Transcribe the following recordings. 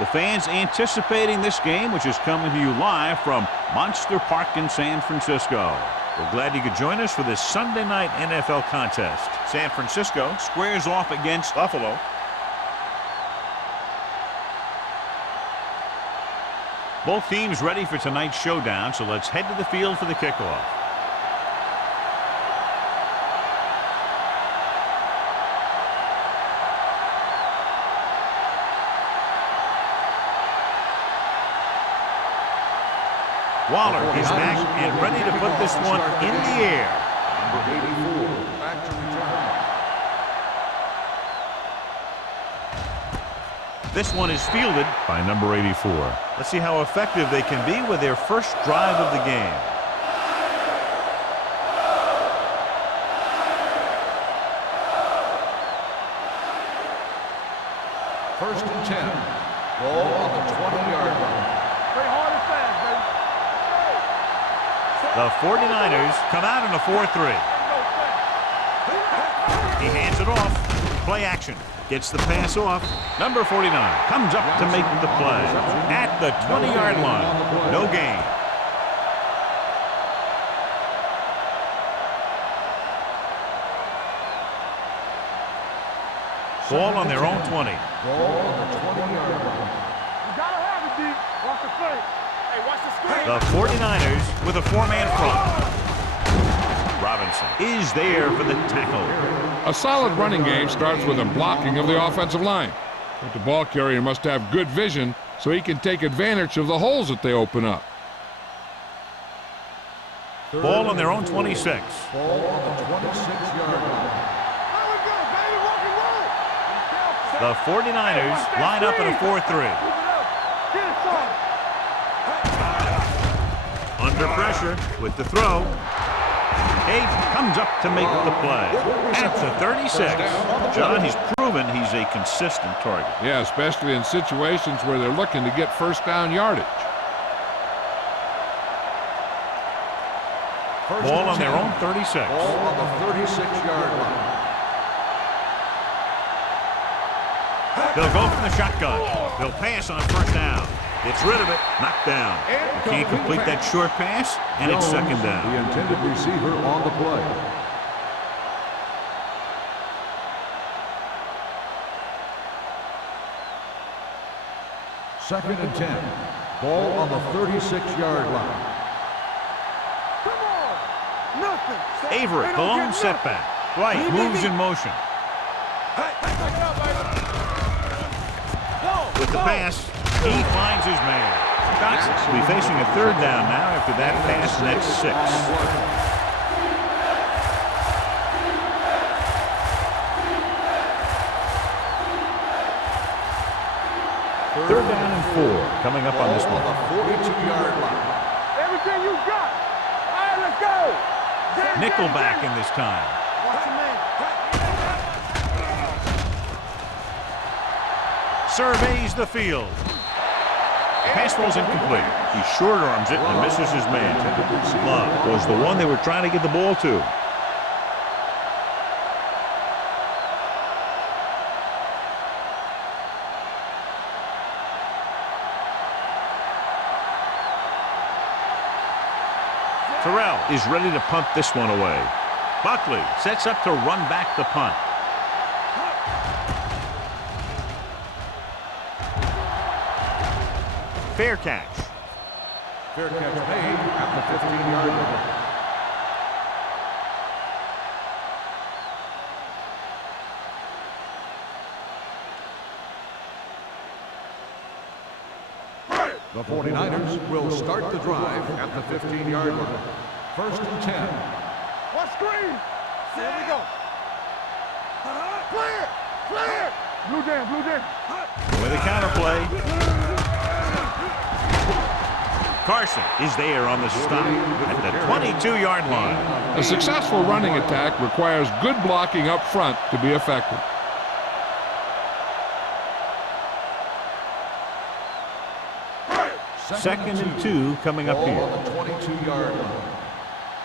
The fans anticipating this game, which is coming to you live from Monster Park in San Francisco. We're glad you could join us for this Sunday night NFL contest. San Francisco squares off against Buffalo. Both teams ready for tonight's showdown, so let's head to the field for the kickoff. Waller is back and ready to put this one in the air. Number 84, back to return. This one is fielded by number 84. Let's see how effective they can be with their first drive of the game. First and 10. Ball on the 20-yard line. Play hard and fast, baby. The 49ers come out in a 4-3. He hands it off. Play action. Gets the pass off. Number 49 comes up to make the play at the 20-yard line. No gain. Ball on their own 20. Ball on the 20-yard line. You gotta have it, D. Watch the play. Hey, watch the screen. The 49ers with a four-man front. Robinson is there for the tackle. A solid running game starts with a blocking of the offensive line. But the ball carrier must have good vision so he can take advantage of the holes that they open up. Ball on their own 26. Ball on the 26-yard line. There we go, baby. Rock and roll. The 49ers line up in a 4-3. Get it, son. Under pressure with the throw. Hayes comes up to make the play. At the 36. John, he's proven he's a consistent target. Yeah, especially in situations where they're looking to get first down yardage. Ball on their own 36. Ball on the 36-yard line. They'll go from the shotgun. They'll pass on first down. It's rid of it. Knocked down. They can't complete that short pass, and it's second down. The intended receiver on the play. Second and 10. Ball on the 36-yard line. Come on. Nothing. Avery, the lone setback. Right, moves in motion. With the pass, he finds his man. Johnson will be facing a third down now after that pass, and that's 6. Third down and 4 coming up on this one. On the 42-yard line. Everything you got. All right, let's go. Nickelback in this time. Watch your man. Surveys the field. Pass rolls incomplete. He short arms it and misses his man. Love was the one they were trying to get the ball to. Terrell is ready to punt this one away. Buckley sets up to run back the punt. Fair catch. Fair catch made at the 15-yard line. The 49ers will start the drive at the 15-yard line. First and 10. Watch screen. There we go. Clear. Clear. Blue jam. Blue jam. With a counterplay. Carson is there on the stop at the 22-yard line. A successful running attack requires good blocking up front to be effective. Second and 2 coming up here. On the 22-yard line.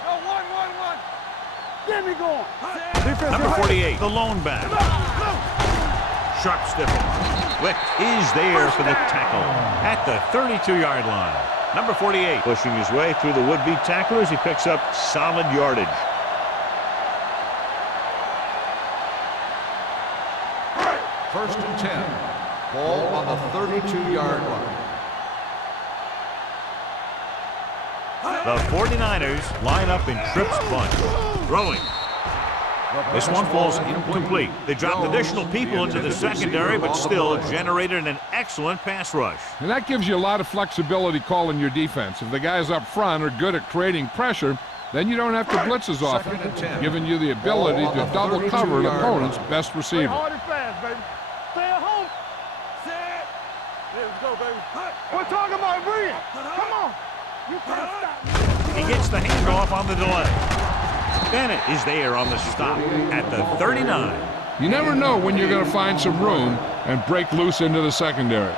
Go, 1. Get me going. Number 48, the lone back. Sharp stiffle. Wick is there for the tackle at the 32-yard line. Number 48 pushing his way through the would-be tacklers. He picks up solid yardage. First and 10. Ball on the 32-yard line. The 49ers line up in trips bunch. Throwing. This one falls incomplete. They dropped additional people into the secondary, but still generated an excellent pass rush. And that gives you a lot of flexibility calling your defense. If the guys up front are good at creating pressure, then you don't have to blitz as often, giving you the ability to double cover an opponent's best receiver. Hard and fast, baby. Stay at home. Set. Let's go, baby. We're talking about Reed. Come on. You can't stop me. He gets the handoff on the delay. Bennett is there on the stop at the 39. You never know when you're going to find some room and break loose into the secondary.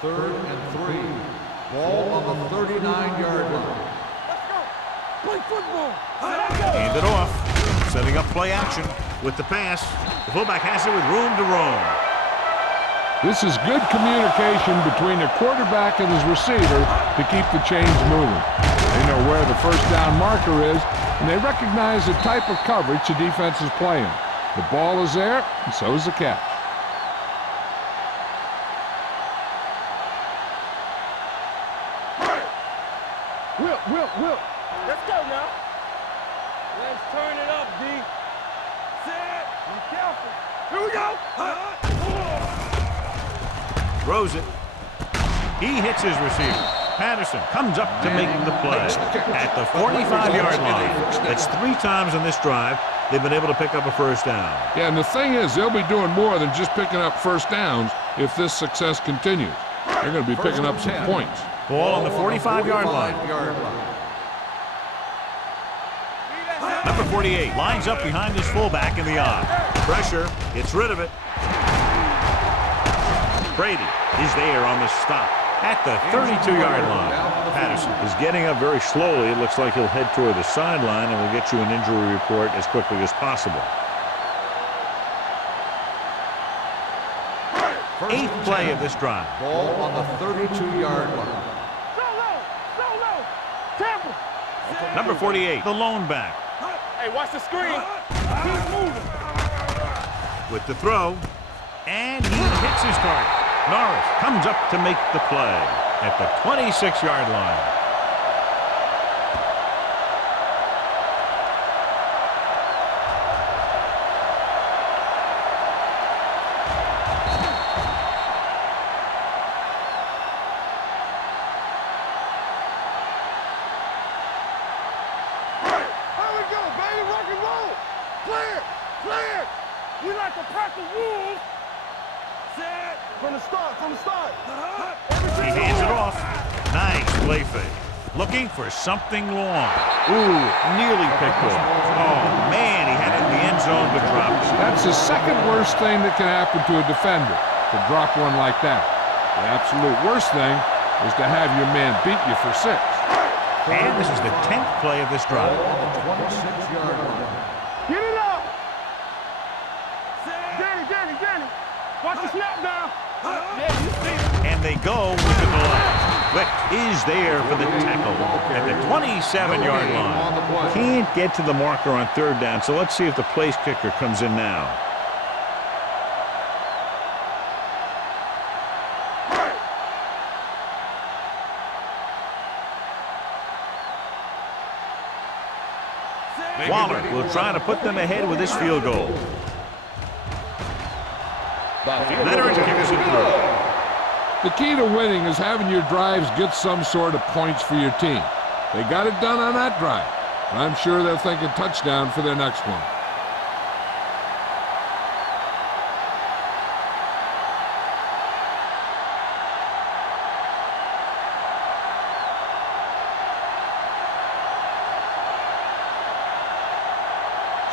Third and 3. Ball on the 39-yard line. Let's go. Play football. Hand it off. Setting up play action with the pass. The fullback has it with room to roam. This is good communication between the quarterback and his receiver to keep the chains moving. They know where the first down marker is, and they recognize the type of coverage the defense is playing. The ball is there, and so is the catch. Whip. Let's go now. Let's turn it up, D. Set. Be careful. Here we go. Throws it. He hits his receiver. Patterson comes up to make the play at the 45-yard line. That's 3 times on this drive they've been able to pick up a first down. Yeah, and the thing is, they'll be doing more than just picking up first downs if this success continues. They're going to be picking up some points. Ball on the 45-yard line. Number 48 lines up behind his fullback in the odd. Pressure, gets rid of it. Brady is there on the stop at the 32-yard line. Patterson is getting up very slowly. It looks like he'll head toward the sideline, and we'll get you an injury report as quickly as possible. 8th play of this drive. Ball on the 32-yard line. Solo. Temple. Number 48, the lone back. Hey, watch the screen. Keep moving. With the throw, and he hits his target. Norris comes up to make the play at the 26-yard line. Here we go, baby. Rock and roll. Clear. We like to pack the wolves. Set. From the start. He hands it off. Nice play fake. Looking for something long. Ooh, nearly picked off. Oh, man, he had it in the end zone but dropped it. That's the second worst thing that can happen to a defender, to drop one like that. The absolute worst thing is to have your man beat you for 6. And this is the 10th play of this drive. On the 26-yard line. Get it up. Danny. Watch the snap down. Yeah, you see it. And they go with the delay. Wick is there for the tackle at the 27-yard line. Can't get to the marker on 3rd down, so let's see if the place kicker comes in now. Waller will try to put them ahead with this field goal. Leonard kicks it through. The key to winning is having your drives get some sort of points for your team. They got it done on that drive. I'm sure they'll think a touchdown for their next one.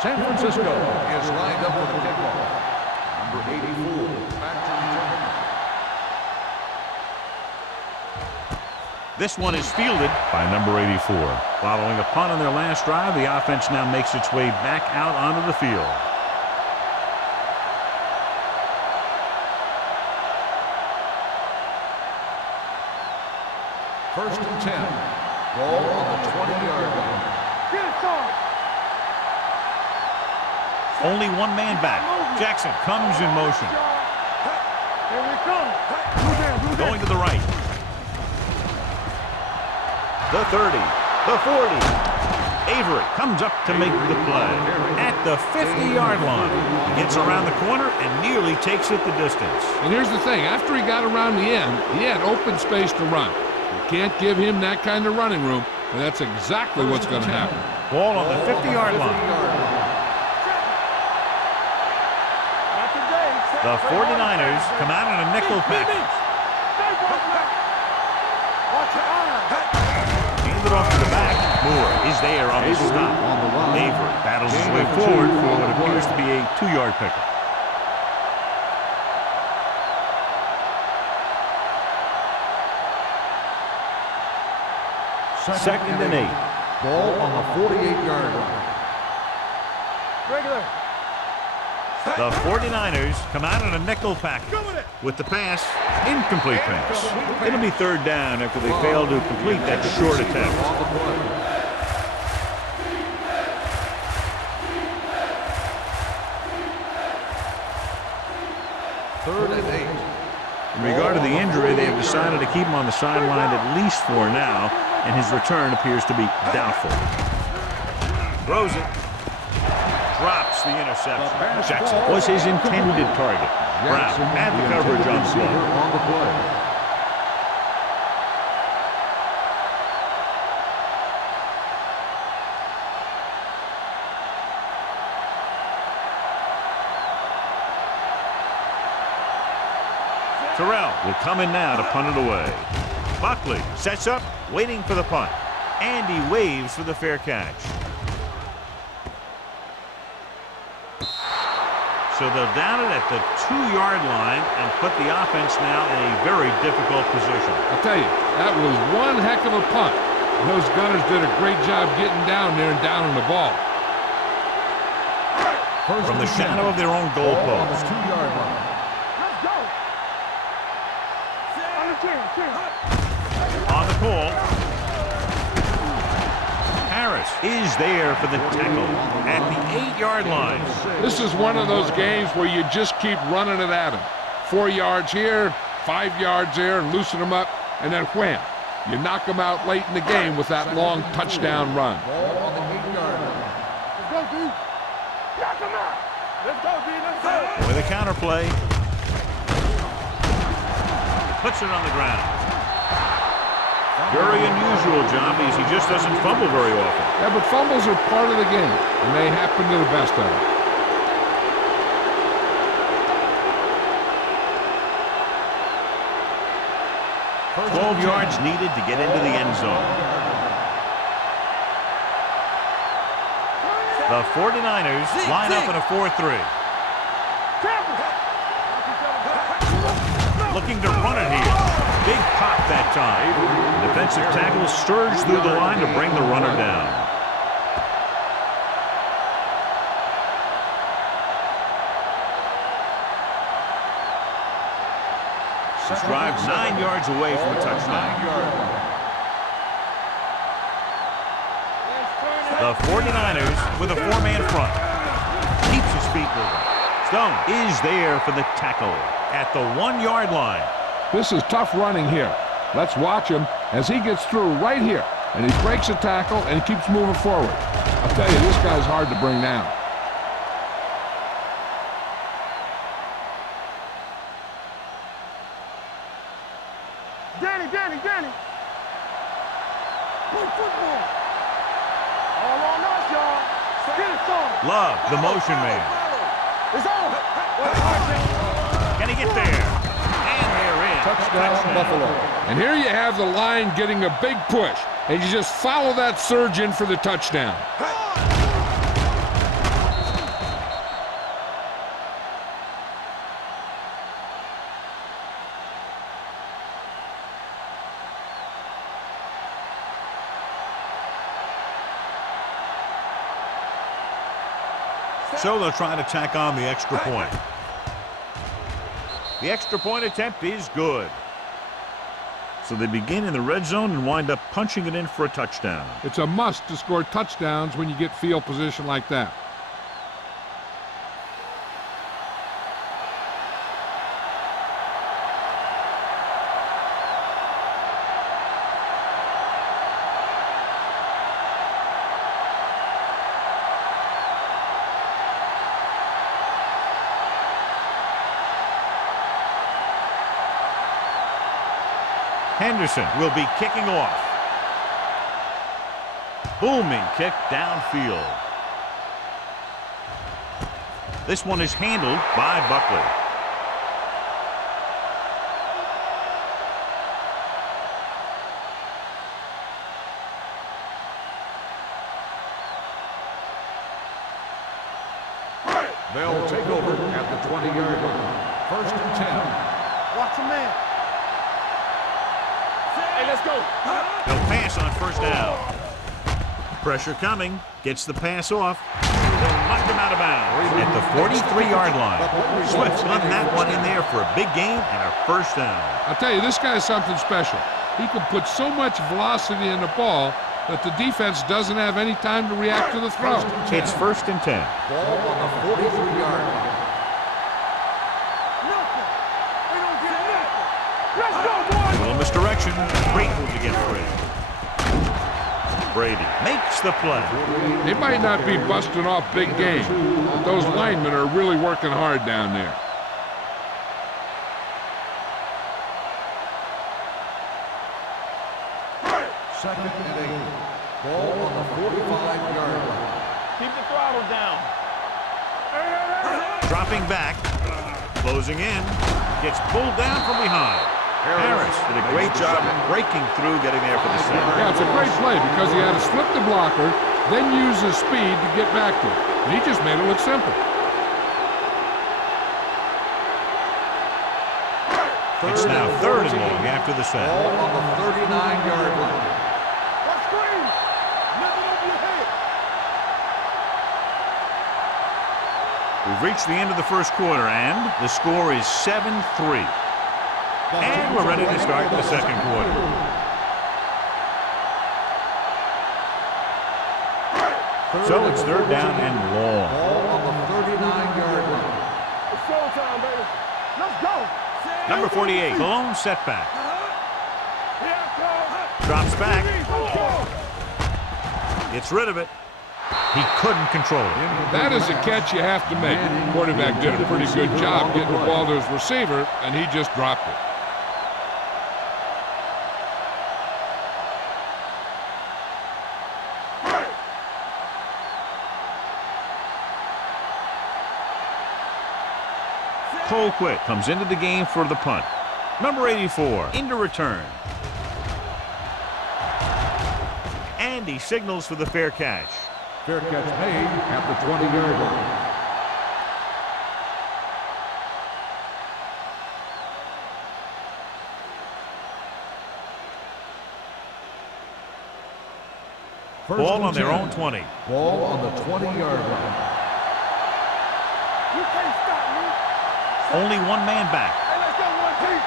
San Francisco is lined up for the kickoff. Number 84, back to return. This one is fielded by number 84. Following a punt on their last drive, the offense now makes its way back out onto the field. First and 10. Ball on the 20-yard line. Get it, Tom. Only one man back. Jackson comes in motion. Here we come. Going to the right. The 30. The 40. Avery comes up to make the play. At the 50-yard line. He gets around the corner and nearly takes it the distance. And here's the thing. After he got around the end, he had open space to run. You can't give him that kind of running room, and that's exactly what's going to happen. Ball on the 50-yard line. The 49ers come out in a nickel package. Handed off to the back. Moore is there on the stop. Avery battles his way forward for what appears to be a 2-yard pickup. Second and 8. Ball on the 48-yard line. Regular. The 49ers come out in a nickel package. With the pass, incomplete pass. It'll be third down after they fail to complete that short attempt. Third and 8. In regard to the injury, they have decided to keep him on the sideline at least for now, and his return appears to be doubtful. Throws it. Drops the interception. Jackson was his intended target. Brown had the coverage on the play. Terrell will come in now to punt it away. Buckley sets up, waiting for the punt. And he waves for the fair catch. So they'll down it at the 2-yard line and put the offense now in a very difficult position. I'll tell you, that was one heck of a punt. Those gunners did a great job getting down there and downing the ball. From the shadow of their own goal post. 2-yard line. Let's go. On the 10. On the call. Harris is there for the tackle at the 8-yard line. This is one of those games where you just keep running it at him. 4 yards here, 5 yards there, and loosen them up, and then wham. You knock them out late in the game with that long touchdown run. Ball on the 8-yard line. Let's go, D. Knock him out. Let's go, D. Let's go. With a counterplay. Puts it on the ground. Very unusual job because he just doesn't fumble very often. Yeah, but fumbles are part of the game, and they happen to the best of them. First 12 yards needed to get into the end zone. The 49ers line up in a 4-3. Looking to run it here. Big pop that time. The defensive tackle surged through the line to bring the runner down. This drive 9 yards away from a touchdown. The 49ers with a 4-man front. Keeps his feet moving. Stone is there for the tackle at the 1-yard line. This is tough running here. Let's watch him as he gets through right here. And he breaks a tackle and he keeps moving forward. I'll tell you, this guy's hard to bring down. Danny. Play football. All on us, y'all. Get it, son. Love, the motion man. It's on. Can he get there? And there is Touchdown, Buffalo. And here you have the line getting a big push. And you just follow that surge in for the touchdown. So they'll try to tack on the extra point. The extra point attempt is good. So they begin in the red zone and wind up punching it in for a touchdown. It's a must to score touchdowns when you get field position like that. Henderson will be kicking off. Booming kick downfield. This one is handled by Buckley. They'll take over at the 20-yard line. 1st and 10. Watch a man. Hey, let's go. They'll pass on 1st down. Pressure coming. Gets the pass off. They'll knock him out of bounds at the 43-yard line. Swift's got that one in there for a big gain and a 1st down. I'll tell you, this guy's something special. He can put so much velocity in the ball that the defense doesn't have any time to react to the throw. It's 1st and 10. Ball on the 43-yard line. Let's go, boys. A little misdirection. Great move to get free. Brady makes the play. They might not be busting off big game, but those linemen are really working hard down there. Second and 8. Ball on the 45-yard line. Keep the throttle down. Dropping back. Closing in. Gets pulled down from behind. Harris did a great job breaking through, getting there for the sack. Yeah, it's a great play because he had to slip the blocker, then use his speed to get back to it. And he just made it look simple. It's now 3rd and long after the sack. Ball on the 39-yard line. Watch screen. Lift it over your head. We've reached the end of the 1st quarter, and the score is 7-3. And we're ready to start the 2nd quarter. So it's 3rd down and long. Ball on the 39-yard line. It's showtime, baby. Let's go. Number 48, lone setback. Here I come. Drops back. Let's go. Gets rid of it. He couldn't control it. That is a catch you have to make. The quarterback did a pretty good job getting the ball to his receiver, and he just dropped it. Colquitt comes into the game for the punt. Number 84 into return. And he signals for the fair catch. Fair catch made at the 20-yard line. Ball on their own 20. Ball on the 20-yard line. You can't stop me. Only one man back. Hey, let's go, one team.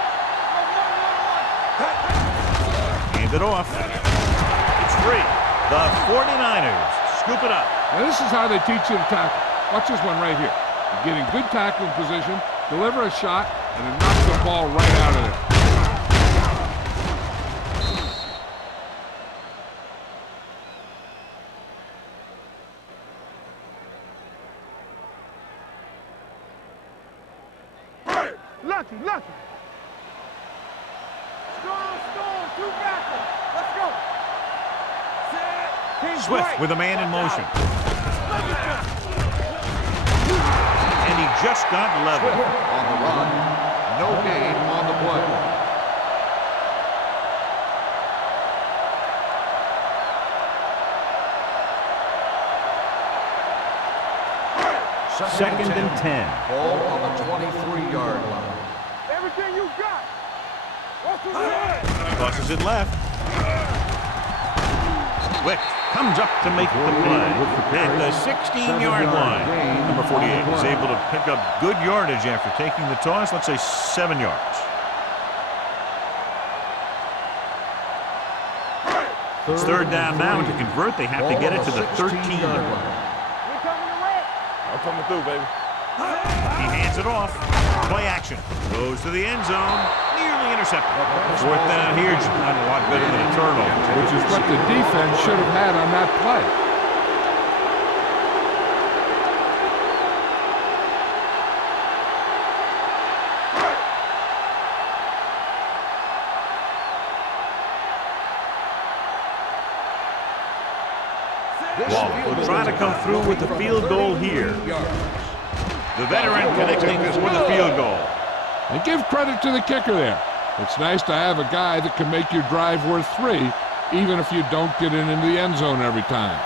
Hand it off. It's free. The 49ers scoop it up. Now this is how they teach you to tackle. Watch this one right here. You're getting good tackling position, deliver a shot, and it knocks the ball right out of there. Lucky. Strong, two backers. Let's go. Set. Swift with a man in motion. And he just got level. On the run. No gain on the play. Second and 10. Ball on the 23-yard line. Everything you got. What's the red? Crosses it left. Wick comes up to make the play at the 16-yard line. Number 48 is able to pick up good yardage after taking the toss, let's say 7 yards. It's third down now, and to convert, they have to get it to the 13. I'm coming through, baby. He hands it off. Play action. Goes to the end zone. Nearly intercepted. Fourth down here, just not a lot better than a turnover. Which is what the defense should have had on that play. Waller will try to come through with the field goal here. The veteran connecting for the field goal. And give credit to the kicker there. It's nice to have a guy that can make your drive worth 3, even if you don't get it into the end zone every time.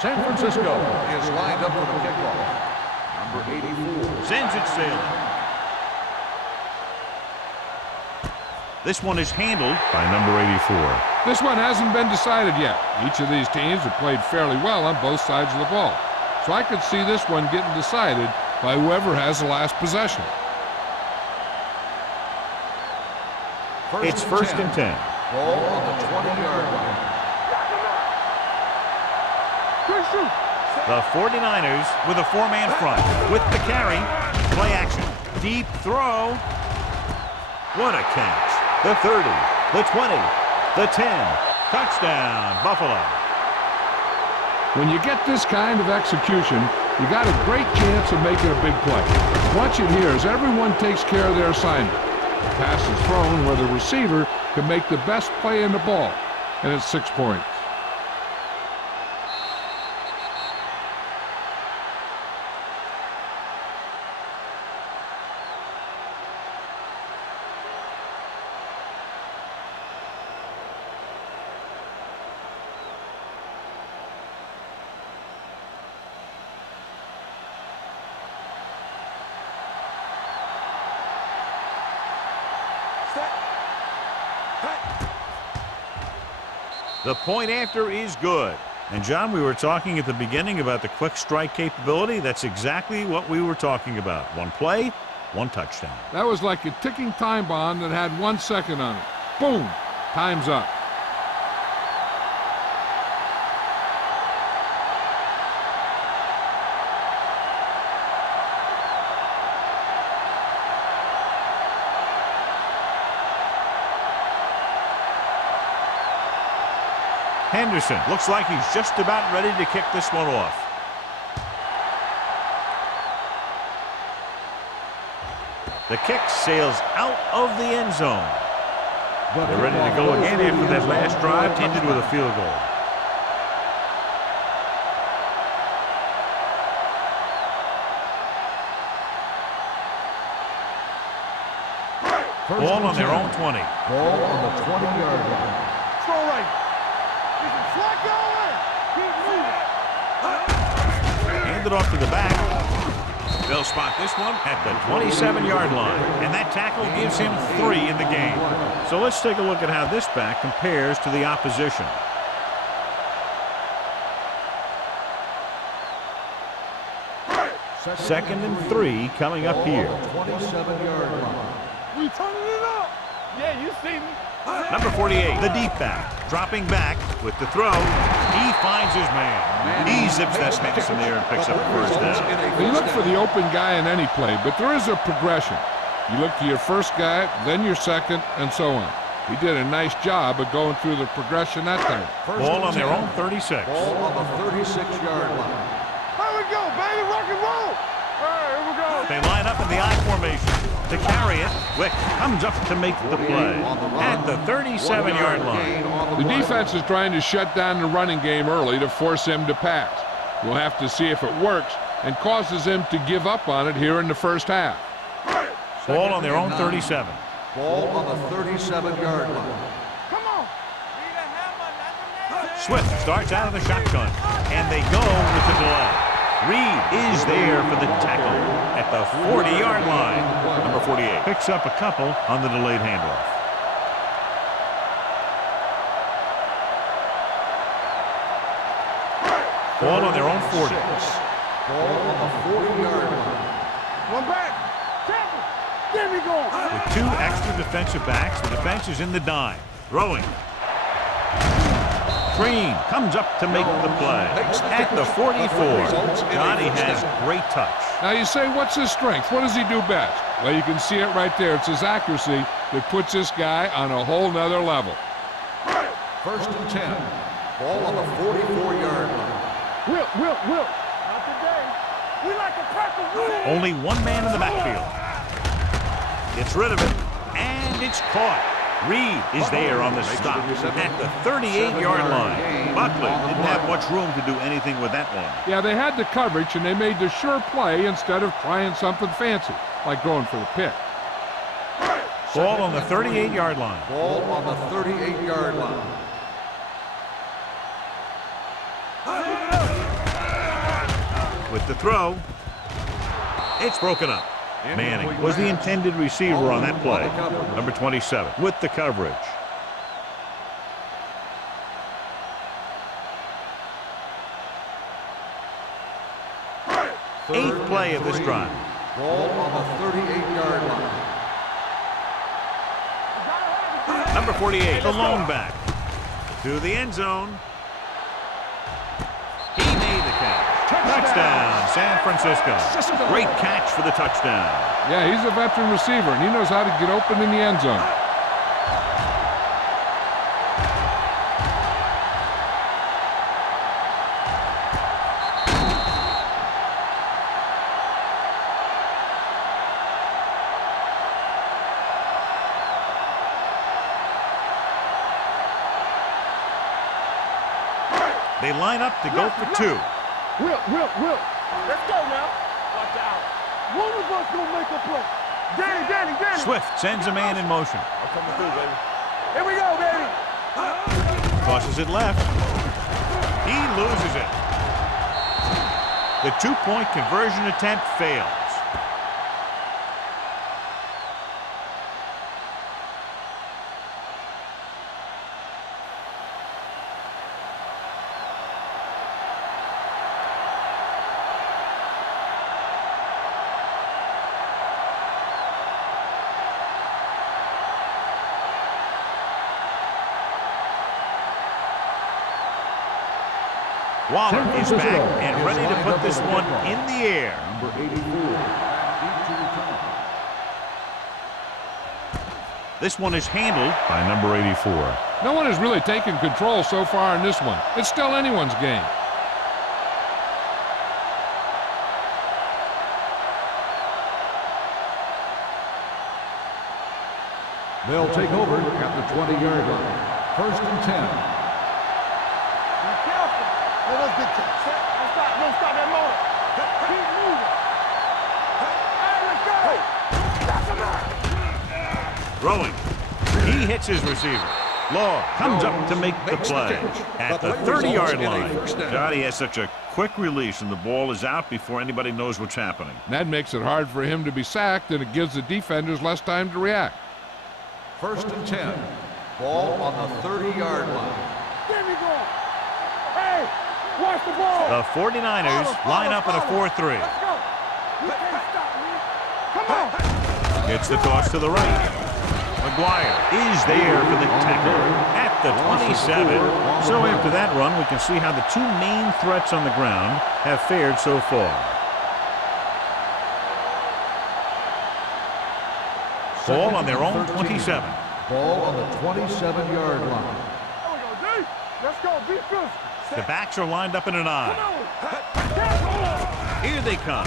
San Francisco is lined up for the kickoff. Number 84. Sends it sailing. This one is handled by number 84. This one hasn't been decided yet. Each of these teams have played fairly well on both sides of the ball. So I could see this one getting decided by whoever has the last possession. It's first and 10. Ball on the 20-yard line. The 49ers with a 4-man front. With the carry, play action. Deep throw. What a catch. The 30, the 20, the 10. Touchdown, Buffalo. When you get this kind of execution, you got a great chance of making a big play. Watch it here as everyone takes care of their assignment. The pass is thrown where the receiver can make the best play in the ball, and it's 6 points. The point after is good. And, John, we were talking at the beginning about the quick strike capability. That's exactly what we were talking about. One play, one touchdown. That was like a ticking time bomb that had 1 second on it. Boom! Time's up. Henderson looks like he's just about ready to kick this one off. The kick sails out of the end zone. They're ready to go again after that last drive ended with a field goal. Ball on their own 20. Ball on the 20-yard line. Throw right. Hand it off to the back. They'll spot this one at the 27-yard line. And that tackle gives him 3 in the game. So let's take a look at how this back compares to the opposition. Second and 3 coming up here. 27-yard line. We turning it up. Yeah, you see me. Number 48, the deep back, dropping back with the throw. He finds his man. He zips that pass in there and picks up the first down. You look for the open guy in any play, but there is a progression. You look to your first guy, then your second, and so on. He did a nice job of going through the progression that time. Ball on their own 36. Ball on the 36-yard line. Here we go, baby, rock and roll. All right, here we go. They line up in the I formation to carry it. Wick comes up to make the play at the 37-yard line. The defense is trying to shut down the running game early to force him to pass. We'll have to see if it works and causes him to give up on it here in the first half. Ball on their own 37. Ball on the 37-yard line. Come on. Swift starts out of the shotgun, and they go with the delay. Reed is there for the tackle at the 40-yard line. Number 48 picks up a couple on the delayed handoff. Ball on their own 40. Ball on the 40-yard line. One back. Tackle. There we go. With two extra defensive backs, the defense is in the dime. Throwing. Green comes up to make the play at the 44. Johnny has great touch. Now you say, what's his strength? What does he do best? Well, you can see it right there. It's his accuracy that puts this guy on a whole nother level. 1st and 10. Ball on the 44-yard line. Will. Not today. We like a purple rule. Only one man in the backfield. Gets rid of it, and it's caught. Reed is there on the stop at the 38-yard line. Buckley didn't have much room to do anything with that one. Yeah, they had the coverage, and they made the sure play instead of trying something fancy, like going for the pick. Ball on the 38-yard line. Ball on the 38-yard line. With the throw, it's broken up. Manning was the intended receiver on that play. Number 27 with the coverage. Eighth play of this drive. Ball on the 38-yard line. Number 48, the lone back. To the end zone. He made the catch. Touchdown, San Francisco. Great catch for the touchdown. Yeah, he's a veteran receiver, and he knows how to get open in the end zone. They line up to go for two. Will. Let's go now. Watch out. One of us gonna make a play. Danny. Swift sends a man in motion. I'm coming through, baby. Here we go, baby. Tosses it left. He loses it. The two-point conversion attempt fails. Waller is back and ready to put this one in the air. Number 84. This one is handled by number 84. No one has really taken control so far in this one. It's still anyone's game. They'll take over at the 20-yard line. 1st and 10. Let's get to it. Don't stop that motor. Keep moving. Hey, let's go. Throwing. He hits his receiver. Law comes up to make the play at the 30-yard line. Johnny has such a quick release, and the ball is out before anybody knows what's happening. That makes it hard for him to be sacked, and it gives the defenders less time to react. 1st and 10. Ball on the 30-yard line. There we go. Hey, watch the ball. The 49ers line up in a 4-3. Let's go. You can't stop me. Come on. Gets the toss to the right. McGuire is there for the tackle at the 27. So after that run, we can see how the two main threats on the ground have fared so far. Ball on their own 27. Ball on the 27-yard line. There we go, D. Let's go. Be physical. The backs are lined up in an eye. Come Here they come.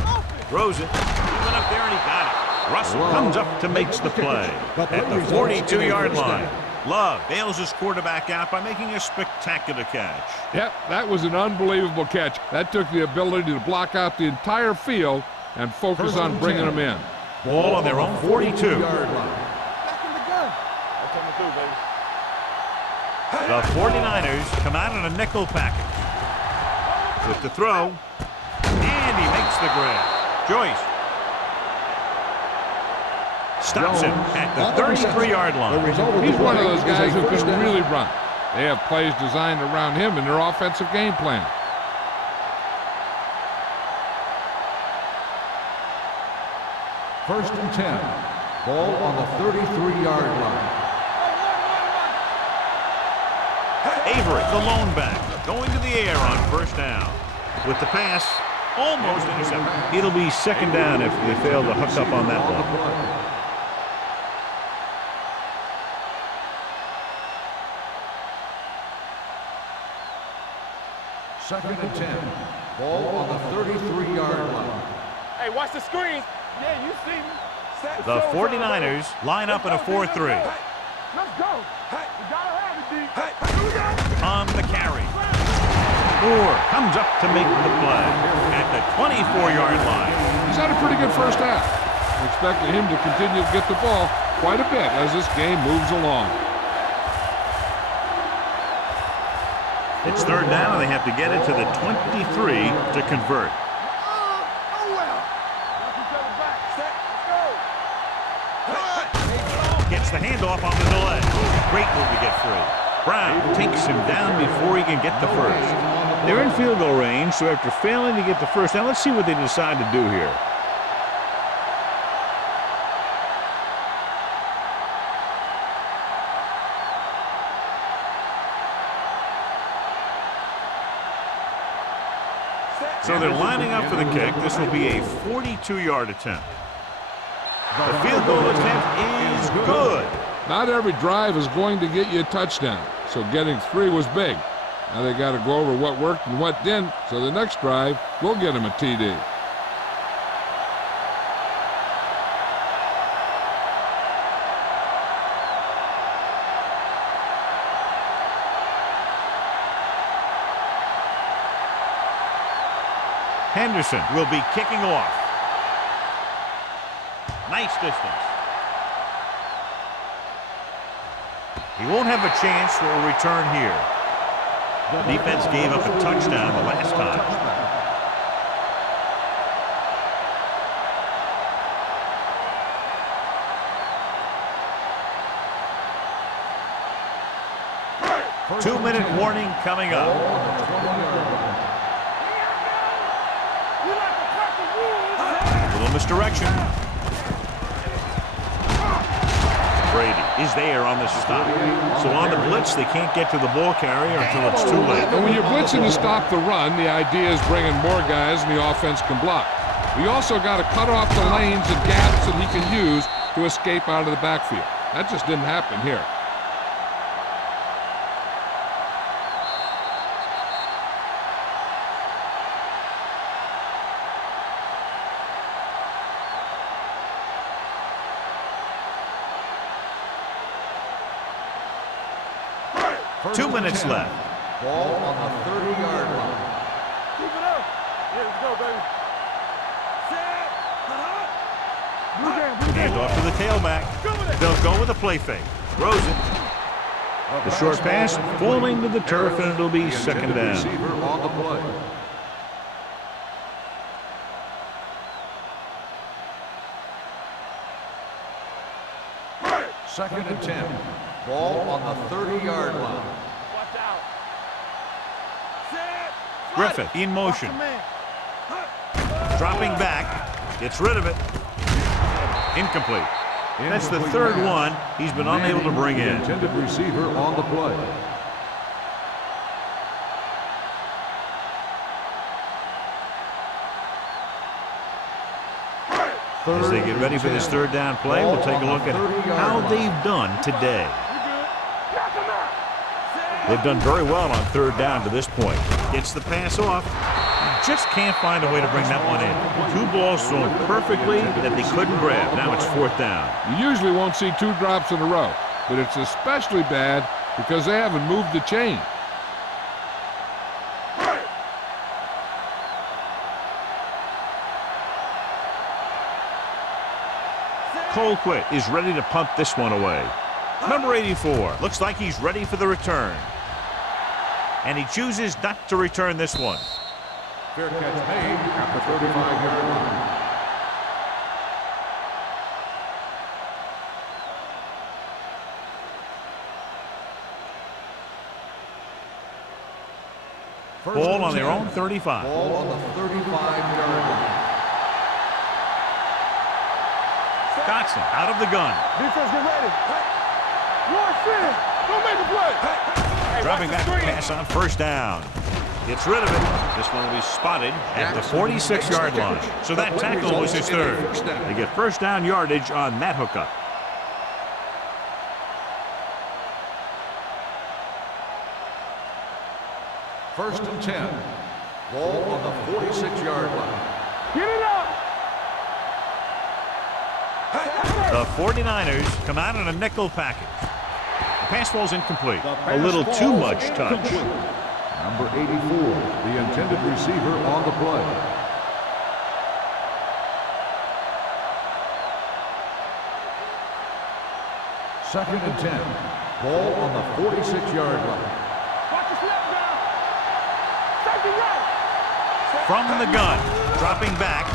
Throws it. He went up there and he got it. Russell comes up to make the play at the 42-yard line. Love bails his quarterback out by making a spectacular catch. Yep, that was an unbelievable catch. That took the ability to block out the entire field and focus on bringing them in. Ball on their own 42. Back in the gun. I'm coming through, baby. The 49ers come out in a nickel package. With the throw, and he makes the grab. Joyce stops him at the 33-yard line. He's one of those guys who can really run. They have plays designed around him in their offensive game plan. First and 10. Ball on the 33-yard line. Avery, the lone back, going to the air on first down. With the pass, almost intercepted. It'll be second down if they fail to hook up on that one. Second and 10. Ball on the 33-yard line. Hey, watch the screen. Yeah, you see me. The 49ers line up in a 4-3. Let's go. Hey, you gotta have it, D. Hey, On the carry. Moore comes up to make the play at the 24-yard line. He's had a pretty good first half. I'm expecting him to continue to get the ball quite a bit as this game moves along. It's third down, and they have to get it to the 23 to convert. Gets the handoff on the delay. Great move to get free. Brown takes him down before he can get the first. They're in field goal range, so after failing to get the first down, let's see what they decide to do here. So they're lining up for the kick. This will be a 42-yard attempt. The field goal attempt is good. Not every drive is going to get you a touchdown, so getting 3 was big. Now they got to go over what worked and what didn't, so the next drive will get them a TD. Henderson will be kicking off. Nice distance. He won't have a chance for a return here. Defense gave up a touchdown the last time. Two-minute warning coming up. Little misdirection. Brady is there on the stop. So on the blitz, they can't get to the ball carrier until it's too late. And when you're blitzing to stop the run, the idea is bringing more guys and the offense can block. We also got to cut off the lanes and gaps that he can use to escape out of the backfield. That just didn't happen here. First 2 and minutes 10. left. Ball on the 30-yard line. Keep it up. Yeah, let's go, baby. Set. Hand off to the tailback. They'll go with a play fake. Throws it. The short pass falling to the turf, and it'll be second down. Receiver on the play. Second and 10. Ball on the 30-yard line. Watch out. Set. Griffith in motion. Dropping back. Gets rid of it. Incomplete. That's the third one he's been unable to bring in. Intended receiver on the play. As they get ready for this third down play, we'll take a look at how they've done today. They've done very well on third down to this point. Gets the pass off. Just can't find a way to bring that one in. 2 balls thrown perfectly that they couldn't grab. Now it's fourth down. You usually won't see 2 drops in a row, but it's especially bad because they haven't moved the chain. Colquitt is ready to punt this one away. Number 84. Looks like he's ready for the return. And he chooses not to return this one. Fair catch made at the 35-yard line. Ball on their own 35. Ball on the 35-yard line. Dotson out of the gun. Defense, get ready. Launch in. Don't make the play. Hey, Dropping back to pass on first down. Gets rid of it. This one will be spotted at the 46-yard line. So that tackle was his third. They get first down yardage on that hookup. First and 10. Ball on the 46-yard line. Get it up. The 49ers come out in a nickel package. The pass ball's incomplete. A little too much touch. Number 84, the intended receiver on the play. Second and 10. Ball on the 46-yard line. Watch the snap now. Safety right. From the gun, dropping back.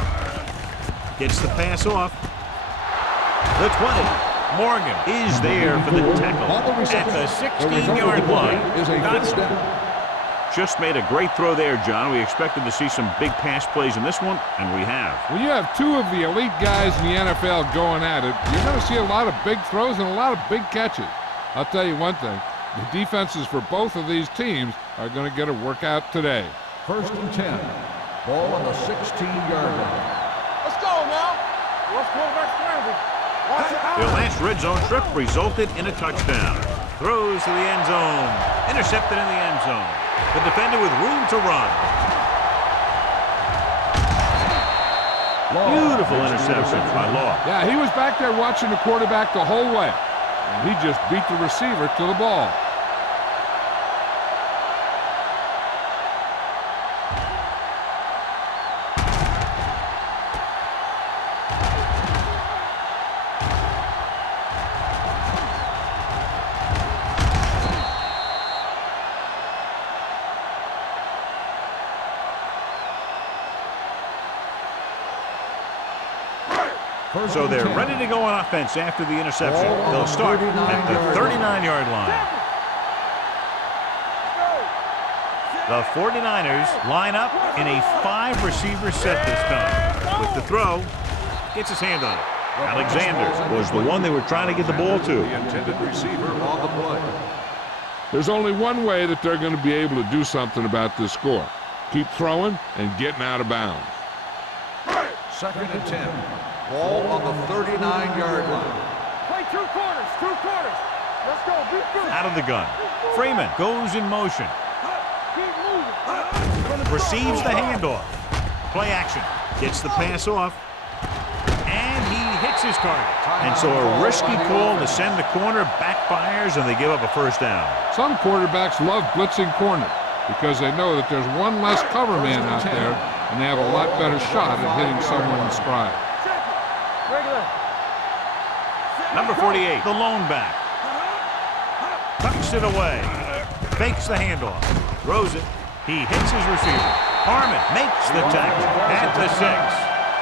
Gets the pass off. The 20. Morgan is there for the tackle at the 16-yard line. Dotson just made a great throw there, John. We expected to see some big pass plays in this one, and we have. When you have two of the elite guys in the NFL going at it, you're going to see a lot of big throws and a lot of big catches. I'll tell you one thing. The defenses for both of these teams are going to get a workout today. First and 10. Ball on the 16-yard line. Let's go now. Let's quarterback scramble. Watch it out. Their last red zone trip resulted in a touchdown. Throws to the end zone. Intercepted in the end zone. The defender with room to run. Beautiful interception by Law. Yeah, he was back there watching the quarterback the whole way. And he just beat the receiver to the ball. So they're ready to go on offense after the interception. They'll start at the 39-yard line. The 49ers line up in a 5-receiver set this time. With the throw, gets his hand on it. Alexander was the one they were trying to get the ball to. The intended receiver on the play. There's only one way that they're going to be able to do something about this score. Keep throwing and getting out of bounds. Second and 10. Ball on the 39-yard line. Play two quarters. Let's go. Be good. Out of the gun. Freeman goes in motion. Keep moving. Receives the handoff. Play action. Gets the pass off. And he hits his target. And so a risky call to send the corner backfires, and they give up a first down. Some quarterbacks love blitzing corners because they know that there's one less cover man out there, and they have a lot better shot at hitting someone in stride. Number 48, the lone back. Tucks it away. Fakes the handoff. Throws it. He hits his receiver. Harmon makes the tackle at the 6.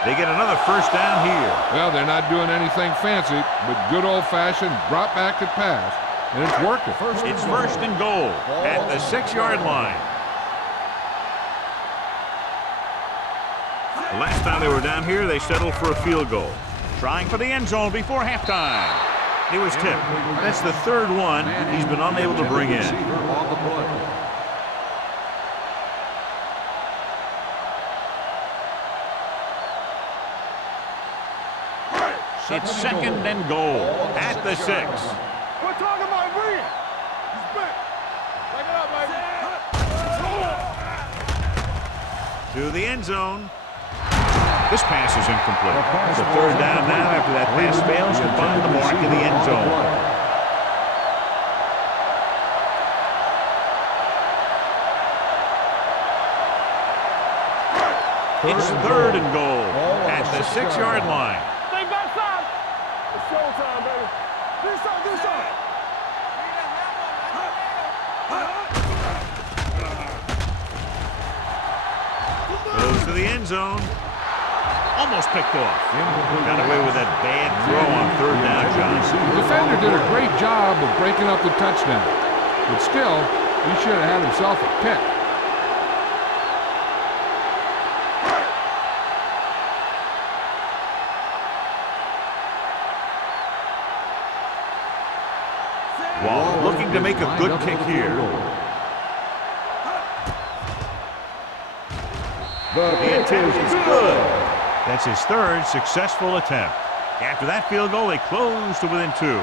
They get another first down here. Well, they're not doing anything fancy, but good old-fashioned drop back and pass, and it's working. It's first and goal at the 6-yard line. The last time they were down here, they settled for a field goal. Trying for the end zone before halftime. He was tipped. That's the third one he's been unable to bring in. It's second and goal at the 6. We're talking about Reed. He's back. Back it up, baby. To the end zone. This pass is incomplete. It's a third down now after that pass fails to find the mark in the end zone. It's third and goal at the 6-yard line. Stay backside. It's showtime, baby. Do something. Goes to the end zone. Almost picked off. Got away with that bad throw on third down, John. The defender did a great job of breaking up the touchdown. But still, he should have had himself a pick. Wall looking to make a good kick here. The attempt is good. That's his third successful attempt. After that field goal, they close to within 2.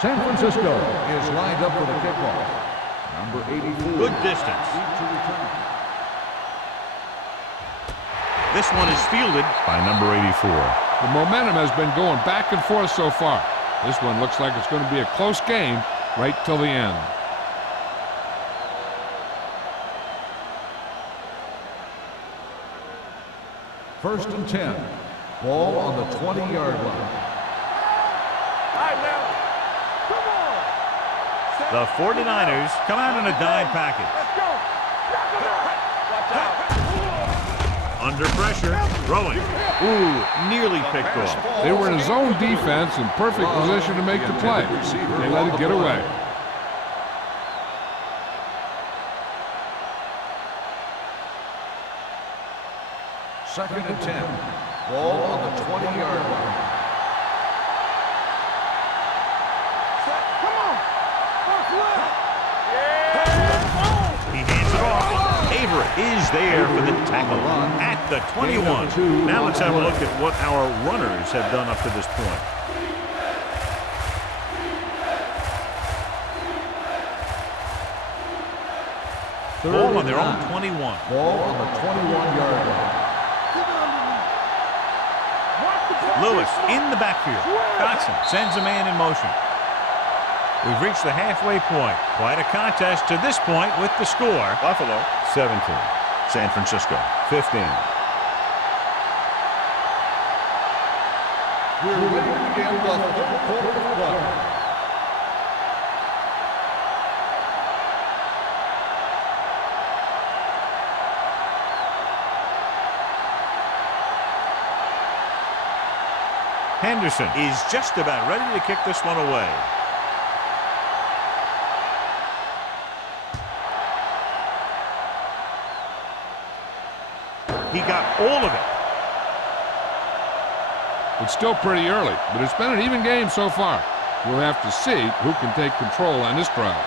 San Francisco is lined up for the kickoff. Number 84. Good distance. This one is fielded by number 84. The momentum has been going back and forth so far. This one looks like it's going to be a close game right till the end. First and 10. Ball on the 20-yard line. All right, now. Come on. The 49ers come out in a dime package. Let's go. Knock him out. Watch out. Under pressure, throwing. Ooh, nearly picked off. They were in a zone defense in perfect position to make the play. They let it get away. Second and 10. Ball on the 20-yard line. Set. Come on. First left. He hands it off. Averett is there for the tackle at the 21. Now let's have a look at what our runners have done up to this point. Ball on their own 21. Ball on the 21-yard line. Lewis in the backfield. Dotson sends a man in motion. We've reached the halfway point. Quite a contest to this point with the score. Buffalo 17. San Francisco 15. We're ready to begin the third quarter of play. Henderson is just about ready to kick this one away. He got all of it. It's still pretty early, but it's been an even game so far. We'll have to see who can take control on this drive.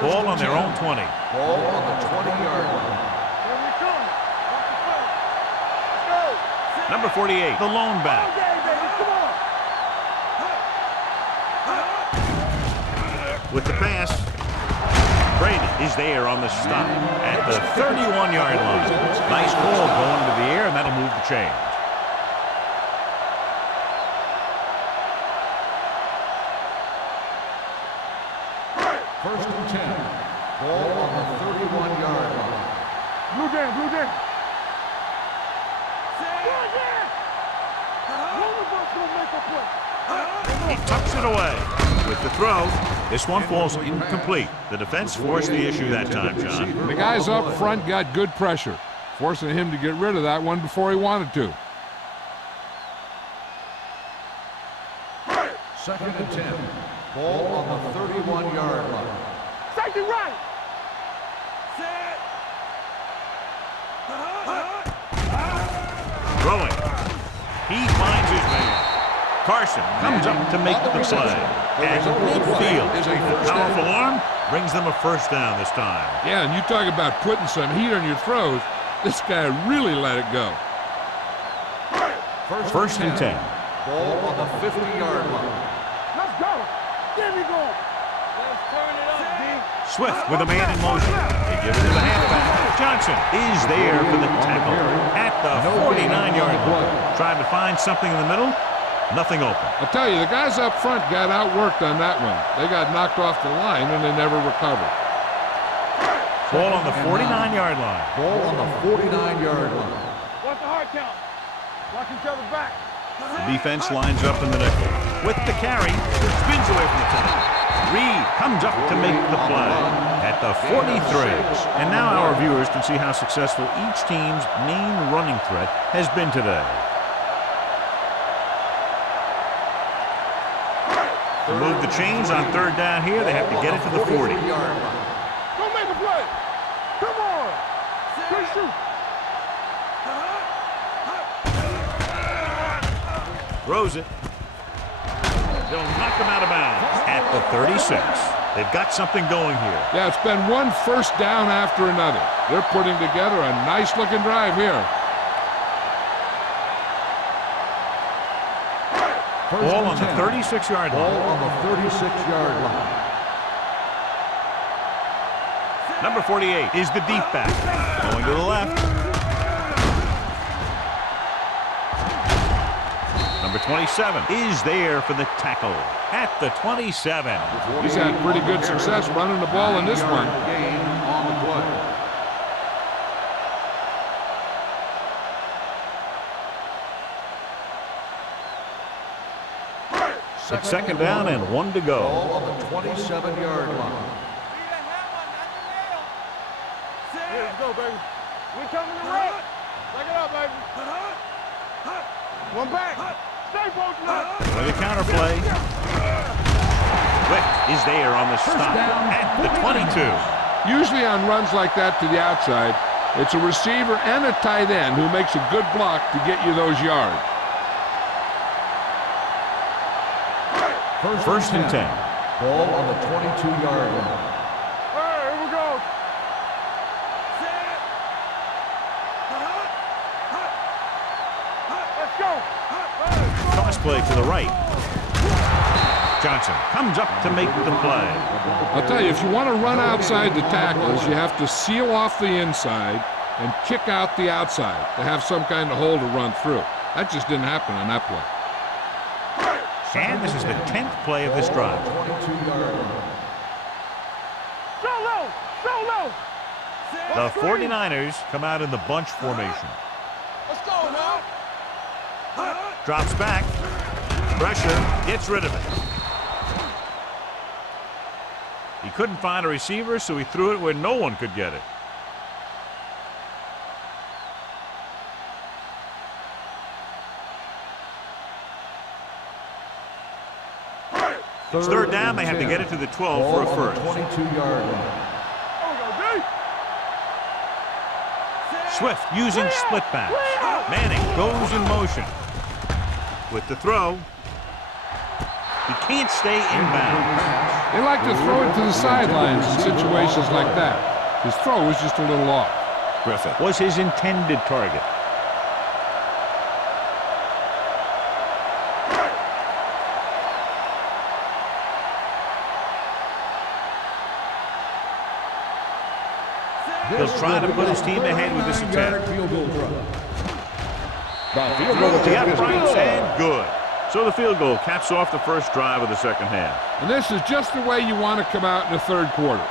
Ball on their own 20. Ball on the 20-yard line. Here we come. Watch the play. Let's go. Set. Number 48, the lone back. Okay, baby. Come on. With the pass, Brady is there on the stop at the 31-yard line. Nice ball going into the air, and that'll move the chains. First and 10. Ball on the 31-yard line. Blue down, blue down. Blue down. One of us gonna make a play. He tucks it away. With the throw, this one falls incomplete. The defense forced the issue that time, John. The guys up front got good pressure, forcing him to get rid of that one before he wanted to. Second and 10. Ball on the 31-yard line. Safety right. Set. Throwing. He finds his man. Carson comes up to make the play. And midfield, a powerful arm, brings them a first down this time. Yeah, and you talk about putting some heat on your throws. This guy really let it go. First and 10. Ball on the 50-yard line. Let's go. There we go. Let's turn it up, D. Swift with a man in motion. They give it to the halfback. Johnson is there for the tackle at the 49-yard line. Trying to find something in the middle. Nothing open. I'll tell you, the guys up front got outworked on that one. They got knocked off the line and they never recovered. Ball on the 49-yard line. Ball on the 49-yard line. What's the hard count? Lock each other back. The defense lines up in the nickel. With the carry, spins away from the tackle. Reed comes up to make the play at the 43. And now our viewers can see how successful each team's main running threat has been today. To move the chains on third down here, they have to get it to the 40. Go make a play. Come on. Good shoot. Throws it. They'll knock him out of bounds at the 36. They've got something going here. Yeah, it's been one first down after another. They're putting together a nice-looking drive here. Ball on the 36-yard line. Ball on the 36-yard line. Number 48 is the deep back. Going to the left. Number 27 is there for the tackle at the 27. He's had pretty good success running the ball in this one. Gain on the play. It's second down and 1 to go. Ball on the 27-yard line. Here, let's go, baby. We coming to run. Back it up, baby. One back. Stay posted up. For the counter play. Swift is there on the stop at the 22. Usually on runs like that to the outside, it's a receiver and a tight end who makes a good block to get you those yards. First and 10. Ball on the 22-yard line. All right, here we go. Let's go. Toss play to the right. Johnson comes up to make the play. I'll tell you, if you want to run outside the tackles, you have to seal off the inside and kick out the outside to have some kind of hole to run through. That just didn't happen on that play. And this is the 10th play of this drive. 22-yard line. Go low. The 49ers come out in the bunch formation. Let's go now. Drops back. Pressure. Gets rid of it. He couldn't find a receiver, so he threw it where no one could get it. It's third down. They have to get it to the 12 for a first. 22-yard line. Swift using split backs. Manning goes in motion. With the throw. He can't stay inbound. They like to throw it to the sidelines in situations like that. His throw was just a little off. Griffith was his intended target. He'll try to put his team ahead with this attack. Field goal drive. Throws the uprights and good. So the field goal caps off the first drive of the second half. And this is just the way you want to come out in the third quarter.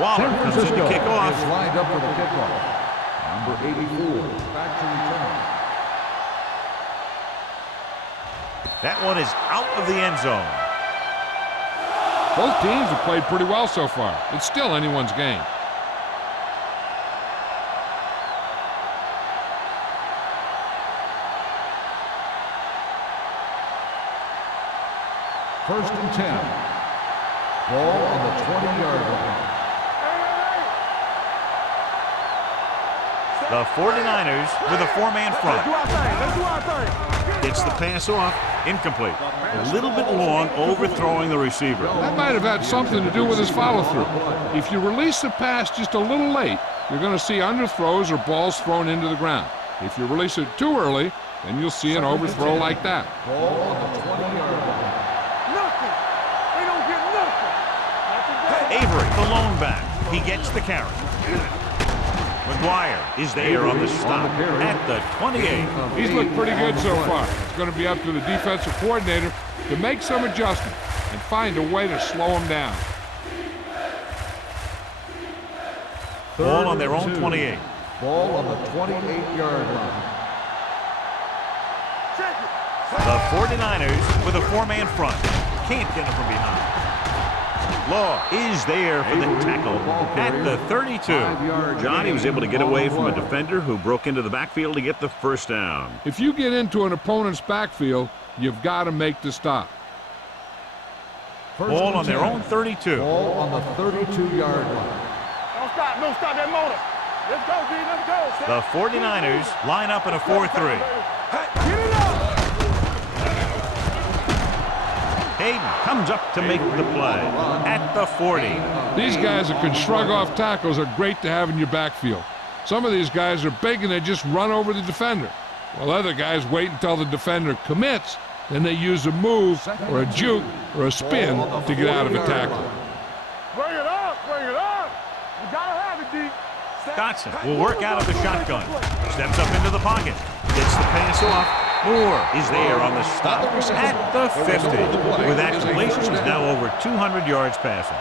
Waller comes in to kick off. Is lined up for the kickoff. Number 84, back to return. That one is out of the end zone. Both teams have played pretty well so far. It's still anyone's game. First and 10. Ball on the 20-yard line. The 49ers with a four-man front. Let's do our thing. Let's do our thing. Gets the pass off. Incomplete. A little bit long, overthrowing the receiver. That might have had something to do with his follow-through. If you release the pass just a little late, you're going to see underthrows or balls thrown into the ground. If you release it too early, then you'll see an overthrow like that. Ball on the 20-yard line. Nothing. They don't get nothing. Avery, the lone back. He gets the carry. McGuire is there on the stop at the 28. He's looked pretty good so far. It's going to be up to the defensive coordinator to make some adjustments and find a way to slow him down. Ball on their own 28. Ball on the 28-yard line. The 49ers with a four-man front. Can't get him from behind. Law is there for the tackle at the 32. John, he was able to get away from a defender who broke into the backfield to get the first down. If you get into an opponent's backfield, you've got to make the stop. Ball on their own 32. Ball on the 32-yard line. Don't stop that motor. Let's go, D. Let's go. The 49ers line up in a 4-3. Get it up. Hayden comes up to make the play at the 40. These guys that can shrug off tackles are great to have in your backfield. Some of these guys are big and they just run over the defender, while other guys wait until the defender commits, then they use a move or a juke or a spin to get out of a tackle. Bring it up. Bring it up. You gotta have it, D. Dotson will work out of the shotgun. Steps up into the pocket. Gets the pass off. Moore is there on the stop at the 50. With that completion, he's now over 200 yards passing.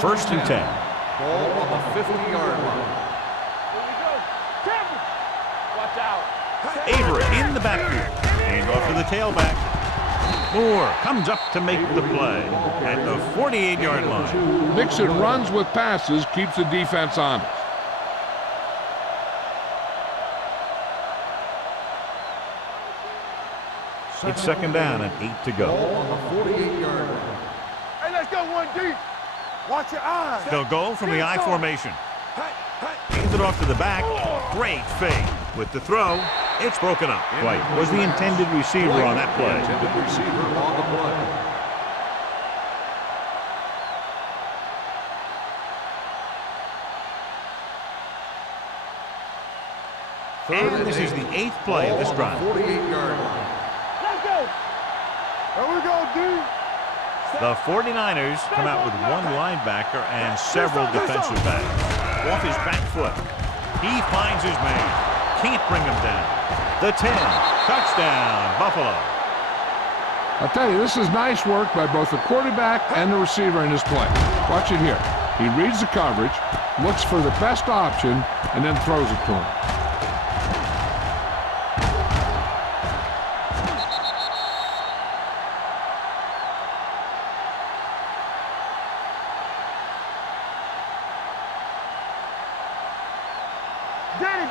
First and 10. Ball on the 50-yard line. Here we go. Campbell. Watch out. Avery in the backfield. Hand off to the tailback. Moore comes up to make the play at the 48-yard line. Mixing runs with passes keeps the defense honest. It's second down and 8 to Ball go. on the 48-yard line. Hey, let's go one deep. Watch your eyes. They'll go from the I formation. Hands it off to the back. Great fake. With the throw, it's broken up. White was the intended receiver on that play. Intended receiver on the play. And this is the 8th play of this drive. 48-yard line. Let's go. There we go, D. The 49ers come out with one linebacker and several defensive backs. Off his back foot. He finds his man. Can't bring him down. The 10. Touchdown, Buffalo. I'll tell you, this is nice work by both the quarterback and the receiver in this play. Watch it here. He reads the coverage, looks for the best option, and then throws it to him.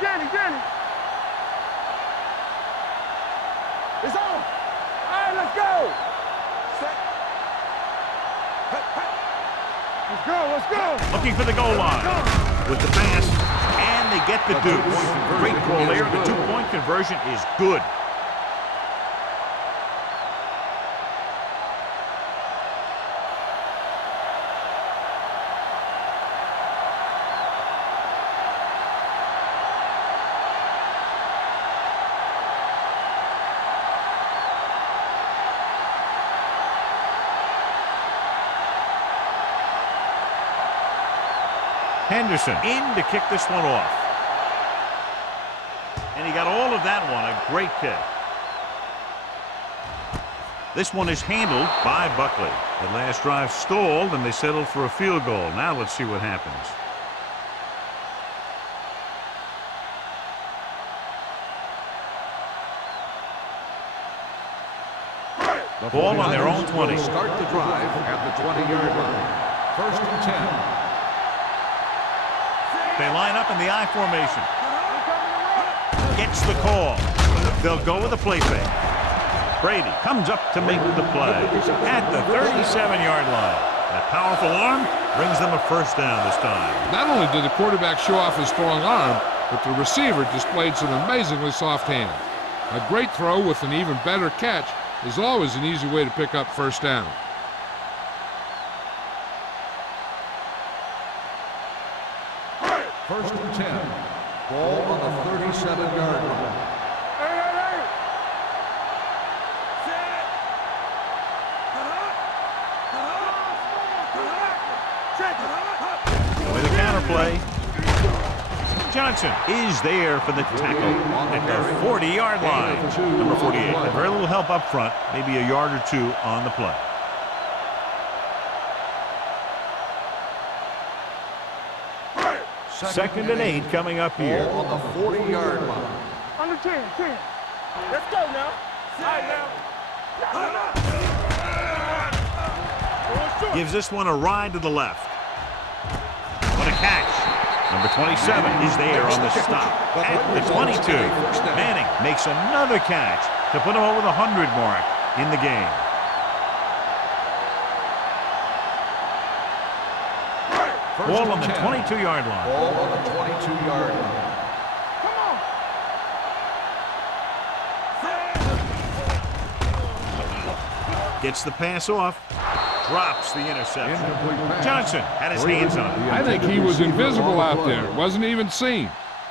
Danny. It's on. All right, let's go. Let's go. Looking for the goal line. With the pass, and they get the deuce. Great call there. The two-point conversion is good. Henderson in to kick this one off. And he got all of that one. A great kick. This one is handled by Buckley. The last drive stalled, and they settled for a field goal. Now let's see what happens. The Ball on their own 49ers 20. will start the drive at the 20-yard line. First and 10. They line up in the I formation. Gets the call. They'll go with a play fake. Brady comes up to make the play at the 37-yard line. That powerful arm brings them a first down this time. Not only did the quarterback show off his strong arm, but the receiver displayed some amazingly soft hands. A great throw with an even better catch is always an easy way to pick up first down. First and 10. Ball on the 37-yard line. With a counter play. Johnson is there for the tackle at the 40-yard line. Number 48. Very little help up front, maybe a yard or two on the play. Second and 8 coming up here. Ball on the 40-yard line. Under 10. Let's go now. Gives this one a ride to the left. What a catch. Number 27 is there on the stop at the 22. Manning makes another catch to put him over the 100 mark in the game. Ball on the 22-yard line. Ball on the 22-yard line. Come on. Gets the pass off. Drops the interception. Incomplete pass. Johnson had his hands on it. I think he was invisible out there. Wasn't even seen.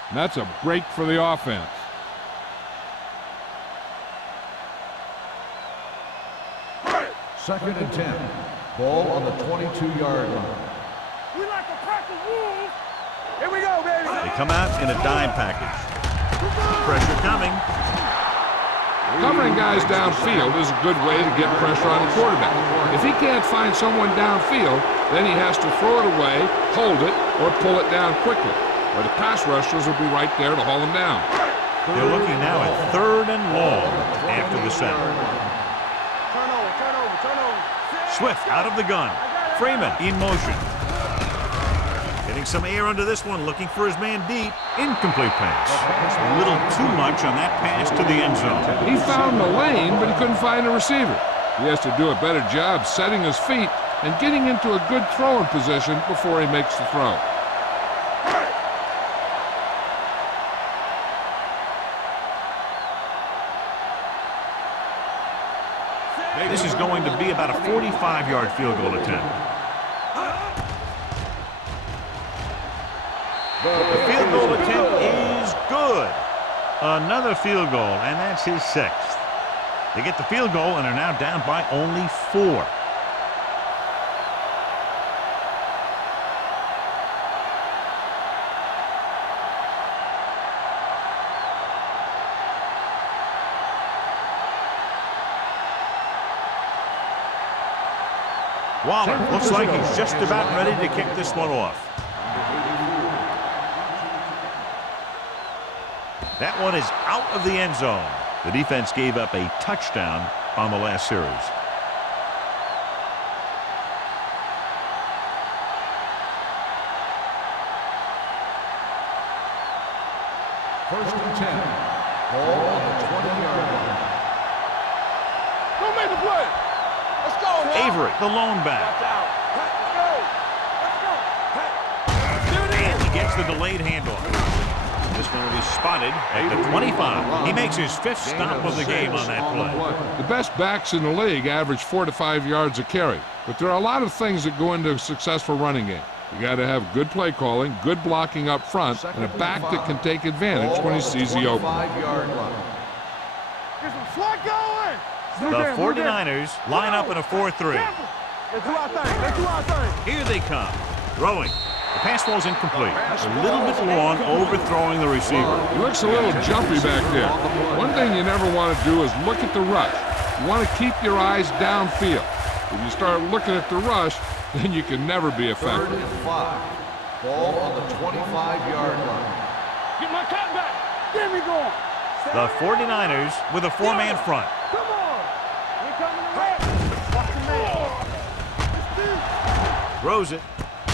And that's a break for the offense. Second and 10. Ball on the 22-yard line. We like a pack of wolves. Here we go, baby. They come out in a dime package. Pressure coming. Covering guys downfield is a good way to get pressure on the quarterback. If he can't find someone downfield, then he has to throw it away, hold it, or pull it down quickly, or the pass rushers will be right there to haul him down. They're looking now at 3rd and long after the center. Turn over. Swift out of the gun. Freeman in motion. Getting some air under this one, looking for his man deep. Incomplete pass. A little too much on that pass to the end zone. He found the lane, but he couldn't find a receiver. He has to do a better job setting his feet and getting into a good throwing position before he makes the throw. This is going to be about a 45-yard field goal attempt. The field goal attempt is good. Another field goal, and that's his 6th. They get the field goal and are now down by only 4. Waller looks like he's just about ready to kick this one off. That one is out of the end zone. The defense gave up a touchdown on the last series. First and 10. Ball on the 20-yard line. Don't make the play. Let's go, man. Avery, the lone back. And he gets the delayed handoff. This one will be spotted at the 25. He makes his 5th stop of the game on that play. The best backs in the league average 4 to 5 yards a carry, but there are a lot of things that go into a successful running game. You got to have good play calling, good blocking up front, and a back that can take advantage when he sees the opening. Get some slack going. The 49ers line up in a 4-3. Let's do our thing. Let's do our thing. Here they come. Throwing. The pass falls incomplete. A little bit long, overthrowing the receiver. He looks a little jumpy back there. One thing you never want to do is look at the rush. You want to keep your eyes downfield. If you start looking at the rush, then you can never be effective. 3rd and 5. Ball on the 25-yard line. Get my cut back. There we go. The 49ers with a 4-man front. Come on. We coming away. Watch the man. Throws it.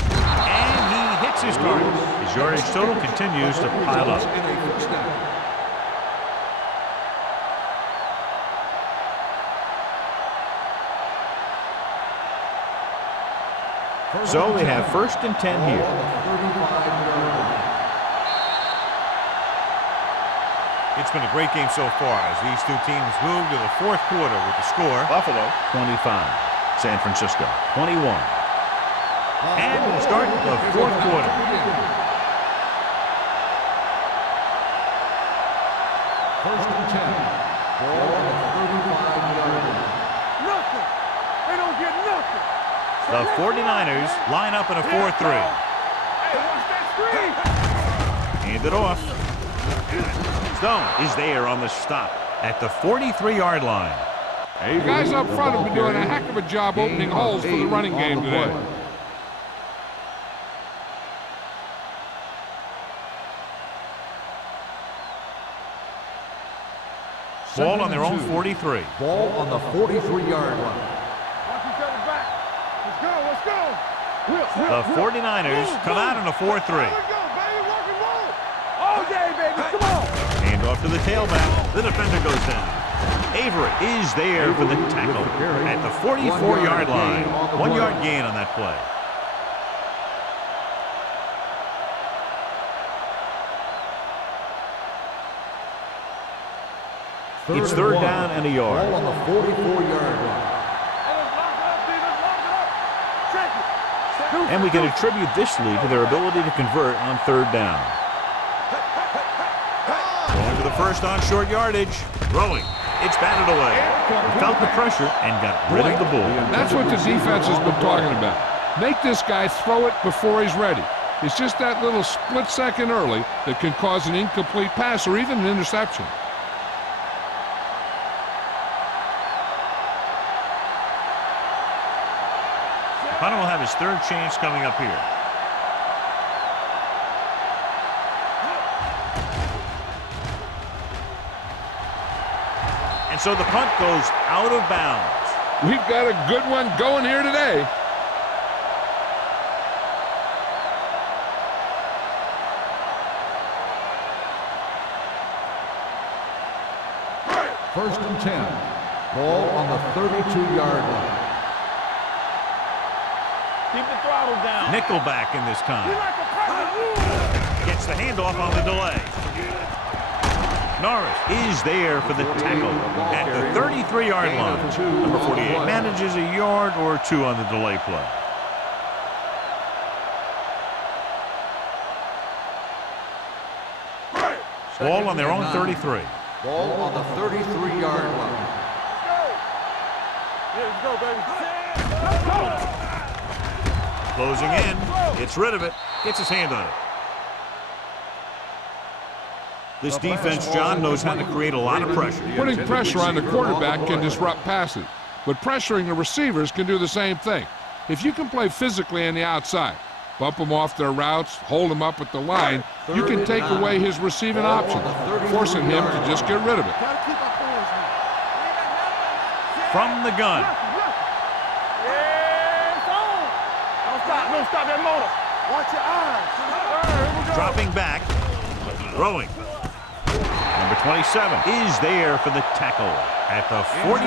And he hits his target. His yardage total continues to pile up. So they have 1st and 10 here. It's been a great game so far as these two teams move to the 4th quarter with the score. Buffalo 25, San Francisco 21. And we'll start the 4th quarter. First and 10. Ball on the 35-yard line. Nothing. They don't get nothing. The 49ers line up in a 4-3. Hey, watch that screen. Hand it off. Stone is there on the stop at the 43-yard line. The guys up front have been doing a heck of a job opening holes for the running game today. Ball on their own 43. Ball on the 43-yard line. Watch each other back. Let's go. Let's go. The 49ers come out in a 4-3. There we go, baby. Rock and roll. All day, baby. Come on. Hand off to the tailback. The defender goes down. Avery is there for the tackle at the 44-yard line. 1-yard gain on that play. It's 3rd down and a yard. Ball on the 44-yard line. And we can attribute this lead to their ability to convert on 3rd down. Going to the first on short yardage. Throwing. It's batted away. Felt the pressure and got rid of the ball. That's what the defense has been talking about. Make this guy throw it before he's ready. It's just that little split second early that can cause an incomplete pass or even an interception. Hunter will have his 3rd chance coming up here. And so the punt goes out of bounds. We've got a good one going here today. First and 10. Ball on the 32-yard line. Keep the throttle down. Nickelback in this time. You like a pressure. Gets the handoff on the delay. Norris is there for the tackle at the 33-yard line. Number 48 manages a yard or 2 on the delay play. Ball on their own 33. Ball on the 33-yard line. Let's go, baby. Let's go. Closing in. Gets rid of it. Gets his hand on it. This defense, John, knows how to create a lot of pressure. Putting pressure on the quarterback can disrupt passes, but pressuring the receivers can do the same thing. If you can play physically on the outside, bump them off their routes, hold them up at the line, you can take away his receiving options, forcing him to just get rid of it. From the gun. Yeah, it's on. Don't stop that motor. Watch your eyes. Dropping back. Throwing. Number 27 is there for the tackle at the 48.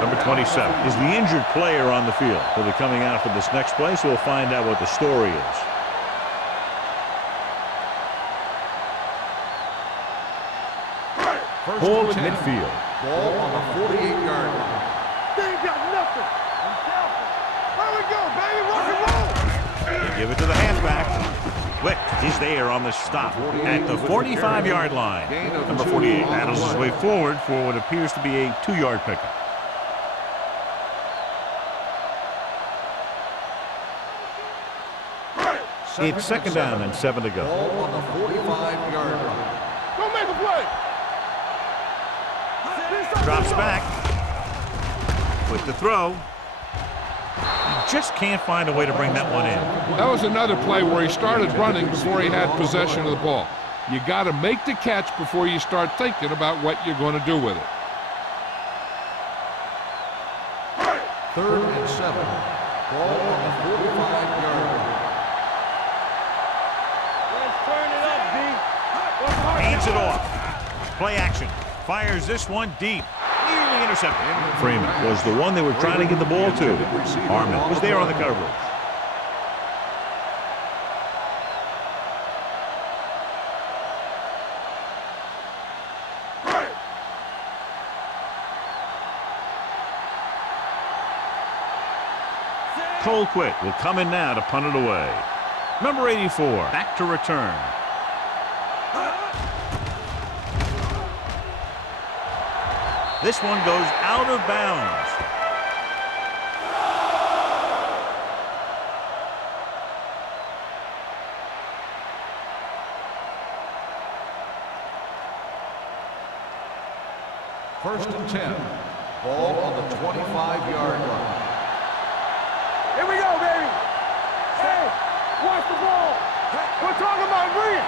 Number 27 is the injured player on the field. He'll be coming out for this next play, so we'll find out what the story is. Ball at midfield. Ball on the 48-yard line. They ain't got nothing. There we go, baby. Rock and roll. They give it to the halfback. Wick is there on the stop at the 45-yard line. Number 48 battles his way forward for what appears to be a 2-yard pickup. It's 2nd down and 7 to go. Ball on the 45-yard line. Go make a play. Drops back. With the throw. He just can't find a way to bring that one in. That was another play where he started running before he had possession of the ball. You got to make the catch before you start thinking about what you're going to do with it. 3rd and 7. Ball on the 45-yard line. Let's turn it up, D. Hands it off. Play action. Fires this one deep. Nearly intercepted. Freeman was the one they were trying to get the ball to. Harmon was there on the coverage. Colquitt will come in now to punt it away. Number 84, back to return. This one goes out of bounds. First and 10. Ball on the 25-yard line. Here we go, baby. Hey, watch the ball. We're talking about Green.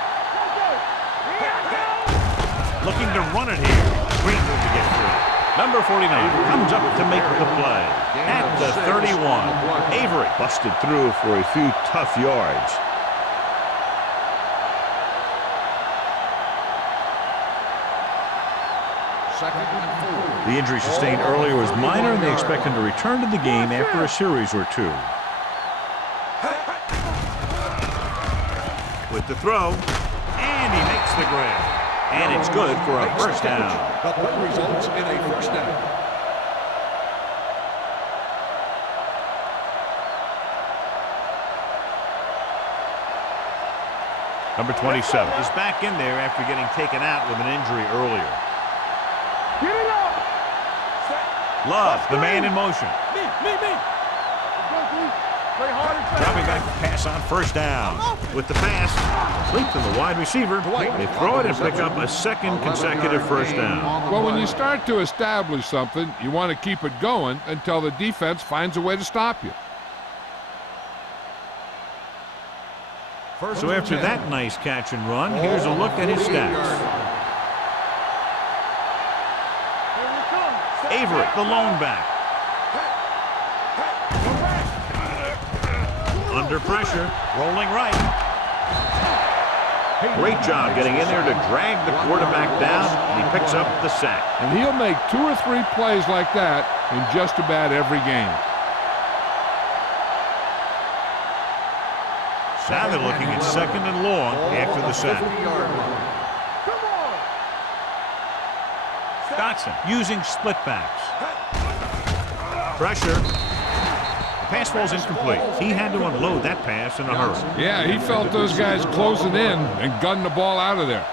Looking to run it here. Green to get through. Number 49 comes up to make the play. At the 31, Avery busted through for a few tough yards. Second and 4. The injury sustained earlier was minor, and they expect him to return to the game after a series or two. With the throw, and he makes the grab. And it's good for a first down. The play results in a first down. Number 27 is back in there after getting taken out with an injury earlier. Get it up. Love, the man in motion. Me. Play hard and fast. Dropping back to pass on first down. With the pass, complete to the wide receiver. They throw it and pick up a second consecutive first down. Well, when you start to establish something, you want to keep it going until the defense finds a way to stop you. So after that nice catch and run, here's a look at his stats. Avery, the lone back. Under pressure, rolling right. Great job getting in there to drag the quarterback down, and he picks up the sack. And he'll make 2 or 3 plays like that in just about every game. Now they're looking at second and long after the sack. Dotson using split backs. Pressure. The pass falls incomplete. He had to unload that pass in a hurry. Yeah, he felt those guys closing in and gunned the ball out of there.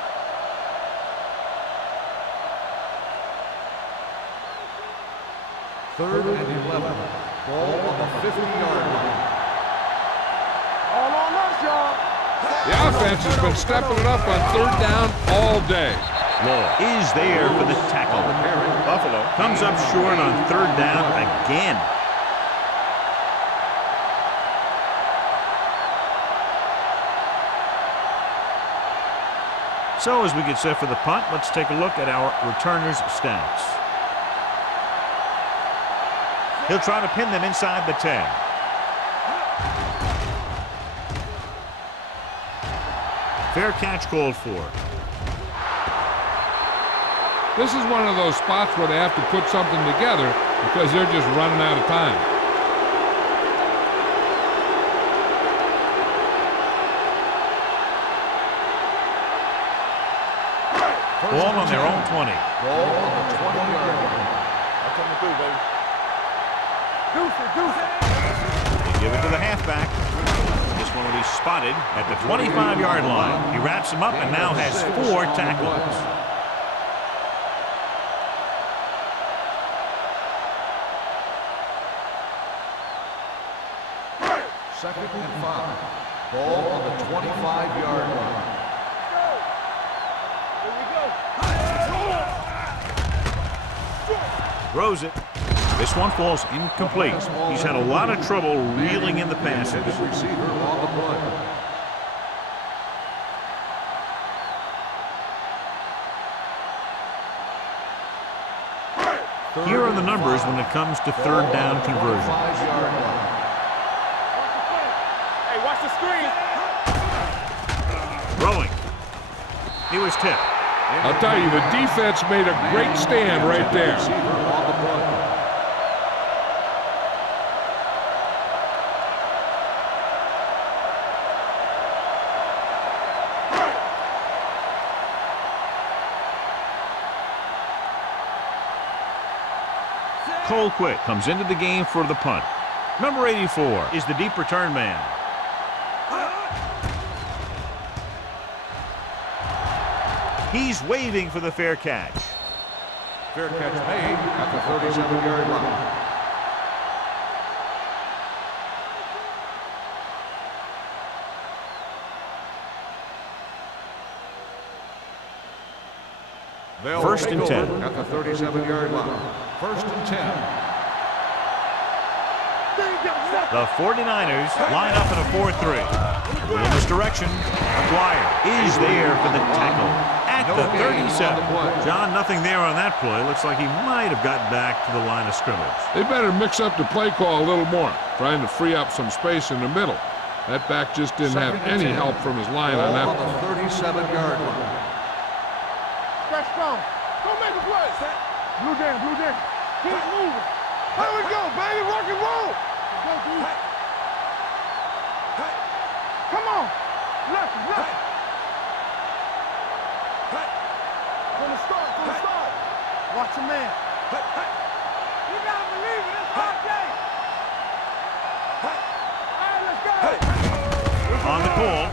Third and 11. Ball on the 50-yard line. All on us, y'all. The offense has been stepping it up on third down all day. Law is there for the tackle. Buffalo comes up short on third down again. So as we get set for the punt, let's take a look at our returners' stats. He'll try to pin them inside the 10. Fair catch called for. This is one of those spots where they have to put something together because they're just running out of time. Ball on their own 20. Ball on the 20-yard line. I'm coming through, baby. Deuce it. They give it to the halfback. This one will be spotted at the 25-yard line. He wraps him up and now has 4 tackles. Second and 5. Ball on the 25-yard line. Throws it. This one falls incomplete. He's had a lot of trouble reeling in the passes. Receiver on the play. Here are the numbers when it comes to third down conversion. Hey, watch the screen. Throwing. He was tipped. I'll tell you, the defense made a great stand right there. Colquitt comes into the game for the punt. Number 84 is the deep return man. He's waving for the fair catch. Fair catch made at the 37-yard line. First and 10. At the 37-yard line. First and 10. The 49ers line up in a 4-3. In this direction, McGuire is there for the tackle at the 37. John, nothing there on that play. Looks like he might have gotten back to the line of scrimmage. They better mix up the play call a little more, trying to free up some space in the middle. That back just didn't have any help from his line on that play. The 37-yard line. Stretch strong. Go make a play. Blue down, blue down. Keep moving. Here we go, baby. Rock and roll. Come on. Left, left. From the start, from the start. Watch your man. You gotta believe it. It's hard day. All right, let's go. On the call,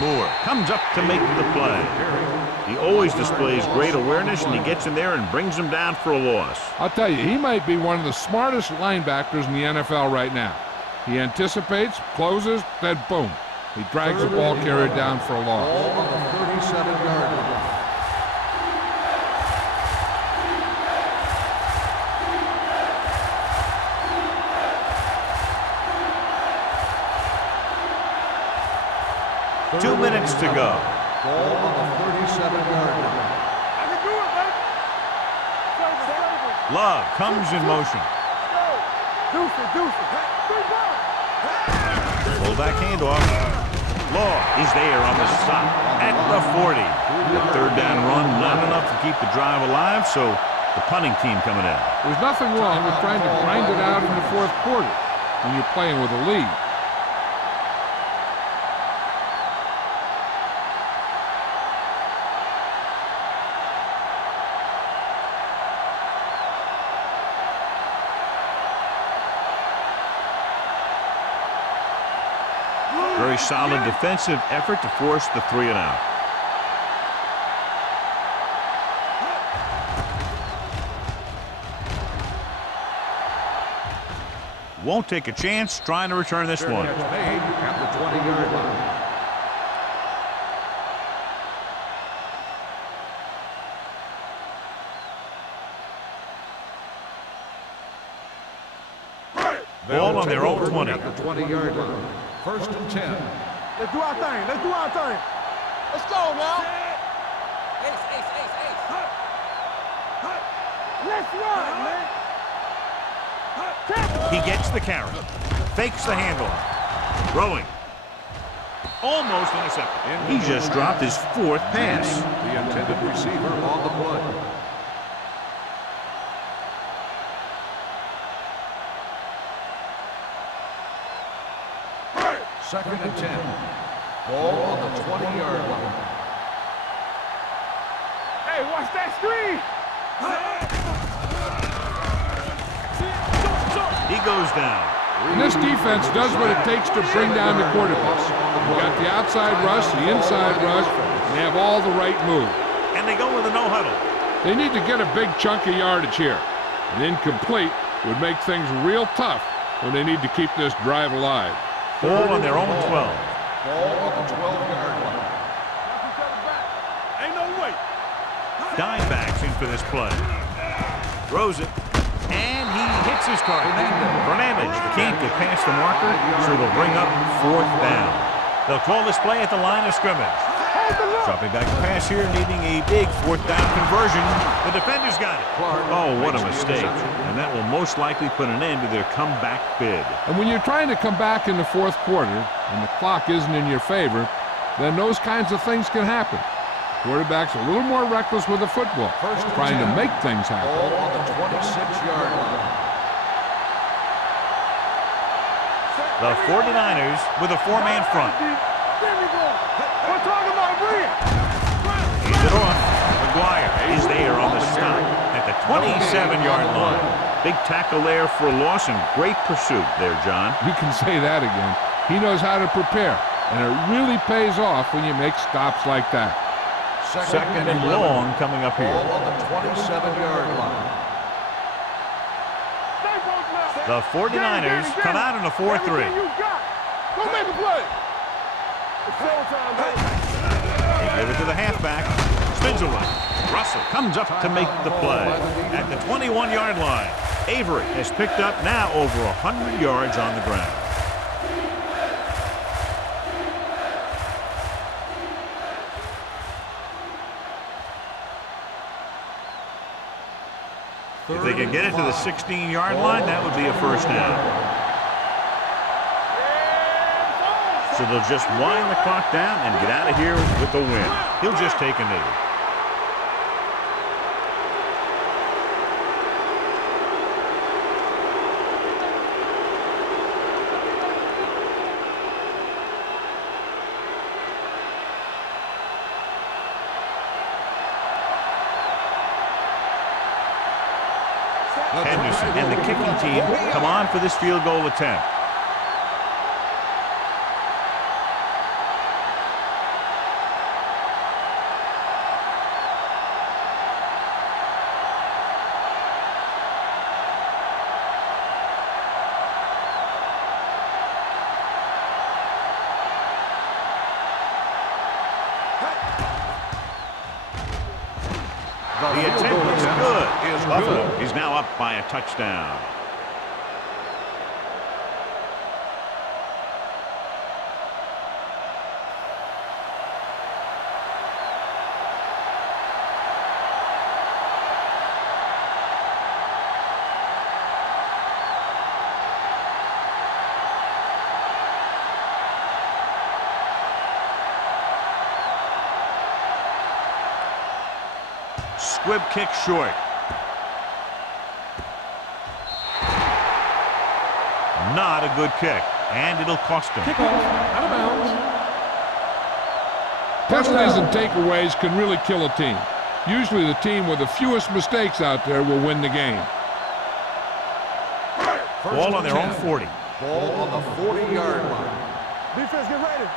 Moore comes up to make the play. He always displays great awareness, and he gets in there and brings him down for a loss. I'll tell you, he might be one of the smartest linebackers in the NFL right now. He anticipates, closes, then boom. He drags the ball carrier down for a loss. Ball on the 37-yard line. Two minutes to go. Ball on the 37-yard line. I can do it, baby. Serve it, serve it. Love comes in motion. Deuce it, deuce it. Three balls. Fullback handoff. Law is there on the stop at the 40. The third down run, not enough to keep the drive alive, so the punting team coming in. There's nothing wrong with trying to grind it out in the fourth quarter when you're playing with a lead. Very solid defensive effort to force the 3 and out. Won't take a chance trying to return this one. Catch made at the 20-yard line. Ball on their own 20. At the 20-yard line. First and 10. Let's do our thing. Let's do our thing. Let's go now. Ace, ace, ace, ace. Let's run, man. He gets the carry. Fakes the handoff. Throwing. Almost intercepted. He just dropped his 4th pass. The intended receiver on the play. Second and 10. Ball on the 20-yard line. Hey, watch that screen. He goes down. And this defense does what it takes to bring down the quarterbacks. You got the outside rush, the inside rush, and they have all the right moves. And they go with a no huddle. They need to get a big chunk of yardage here. An incomplete would make things real tough when they need to keep this drive alive. Ball on their own 12. Ball on the 12-yard line. Ain't no way. Dime backs in for this play. Throws it. And he hits his target. Fernandez can't get past the marker, so they'll bring up 4th down. They'll call this play at the line of scrimmage. Dropping back the pass here, needing a big 4th down conversion. The defender's got it. Oh, what a mistake. And that will most likely put an end to their comeback bid. And when you're trying to come back in the fourth quarter and the clock isn't in your favor, then those kinds of things can happen. Quarterback's a little more reckless with the football, trying to make things happen. Ball on the 26-yard line. The 49ers with a 4-man front. There we go. We're talking about bring it. Hands it off. McGuire is there on the stop at the 27-yard line. Big tackle there for a loss and great pursuit there, John. You can say that again. He knows how to prepare, and it really pays off when you make stops like that. Second and long coming up here. Ball on the 27-yard line. The 49ers come out in a 4-3. Go make a play. It's showtime, baby. They give it to the halfback. Spins away. Russell comes up to make the play at the 21-yard line. Avery has picked up now over 100 yards on the ground. If they can get it to the 16-yard line, that would be a first down. So they'll just wind the clock down and get out of here with the win. He'll just take a knee. Henderson and the kicking team come on for this field goal attempt. The attempt is good. Buffalo is now up by a touchdown. Squib kick short. Not a good kick, and it'll cost him. Out of bounds. Penalties and takeaways can really kill a team. Usually the team with the fewest mistakes out there will win the game. Ball on their own 40. Ball on the 40-yard line. Defense, get ready.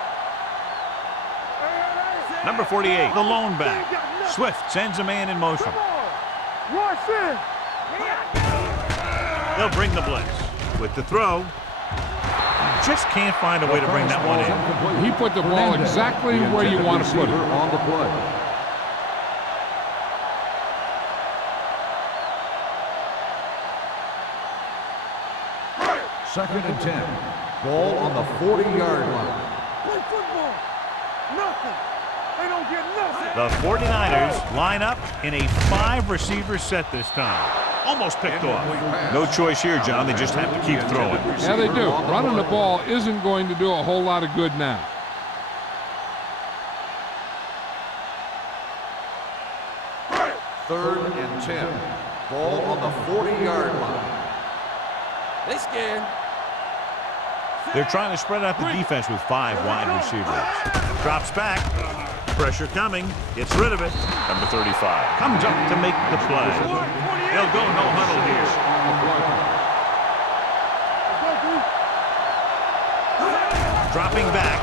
Number 48, the lone back. Swift sends a man in motion. Rush in. They'll bring the blitz. With the throw, just can't find a way to bring that one in. He put the ball exactly where you want to put it. On the play. Second and 10. Ball on the 40-yard line. Play football. Nothing. They don't get nothing. The 49ers line up in a 5-receiver set this time. Almost picked off. No choice here, John. They just have to keep throwing. Yeah, they do. Running the ball isn't going to do a whole lot of good now. Third and 10. Ball on the 40-yard line. They scared. They're trying to spread out the defense with 5 wide receivers. Drops back. Pressure coming. Gets rid of it. Number 35 comes up to make the play. They'll go no huddle here. Dropping back.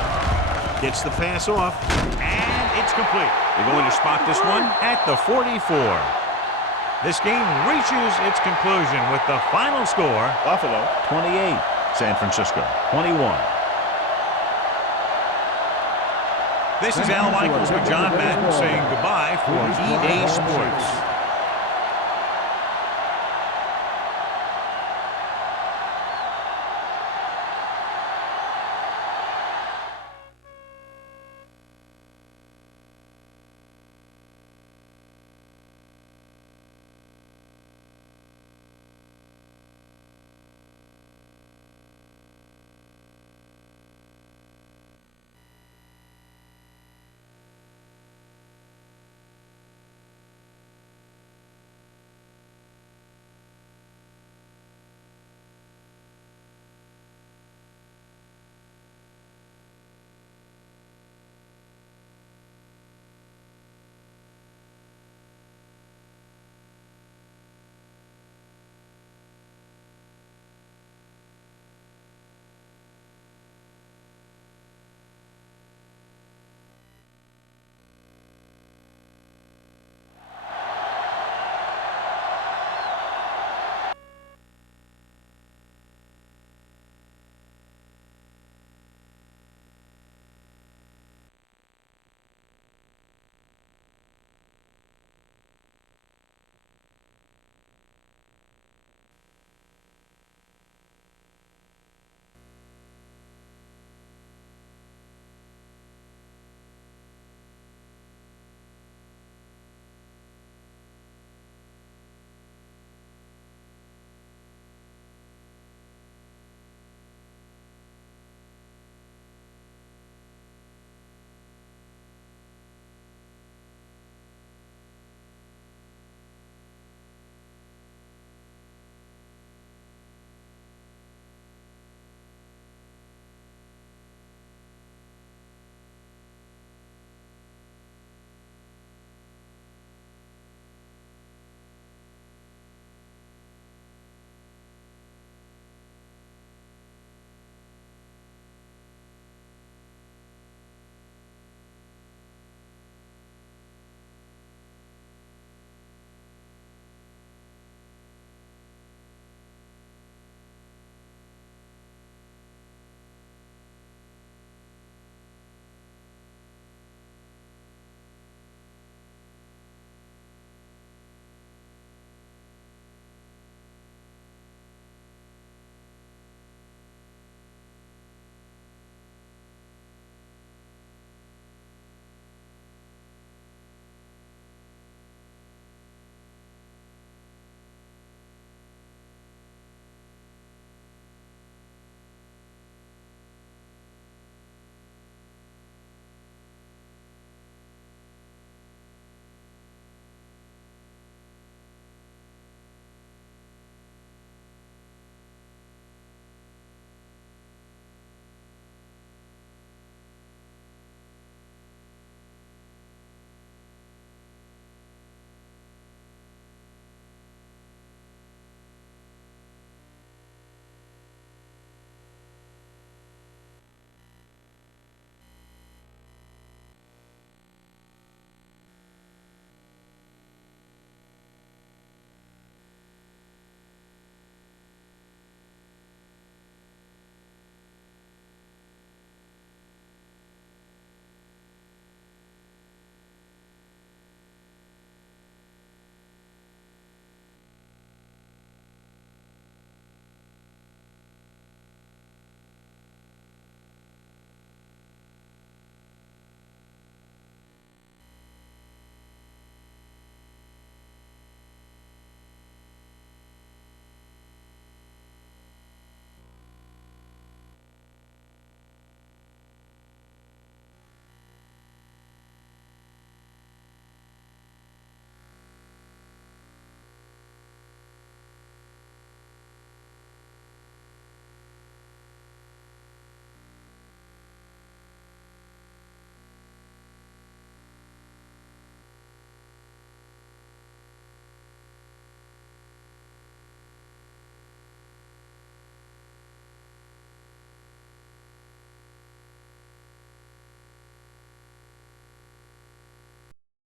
Gets the pass off. And it's complete. They're going to spot this one at the 44. This game reaches its conclusion with the final score. Buffalo 28. San Francisco 21. This is Al Michaels with John Madden saying goodbye for EA Sports.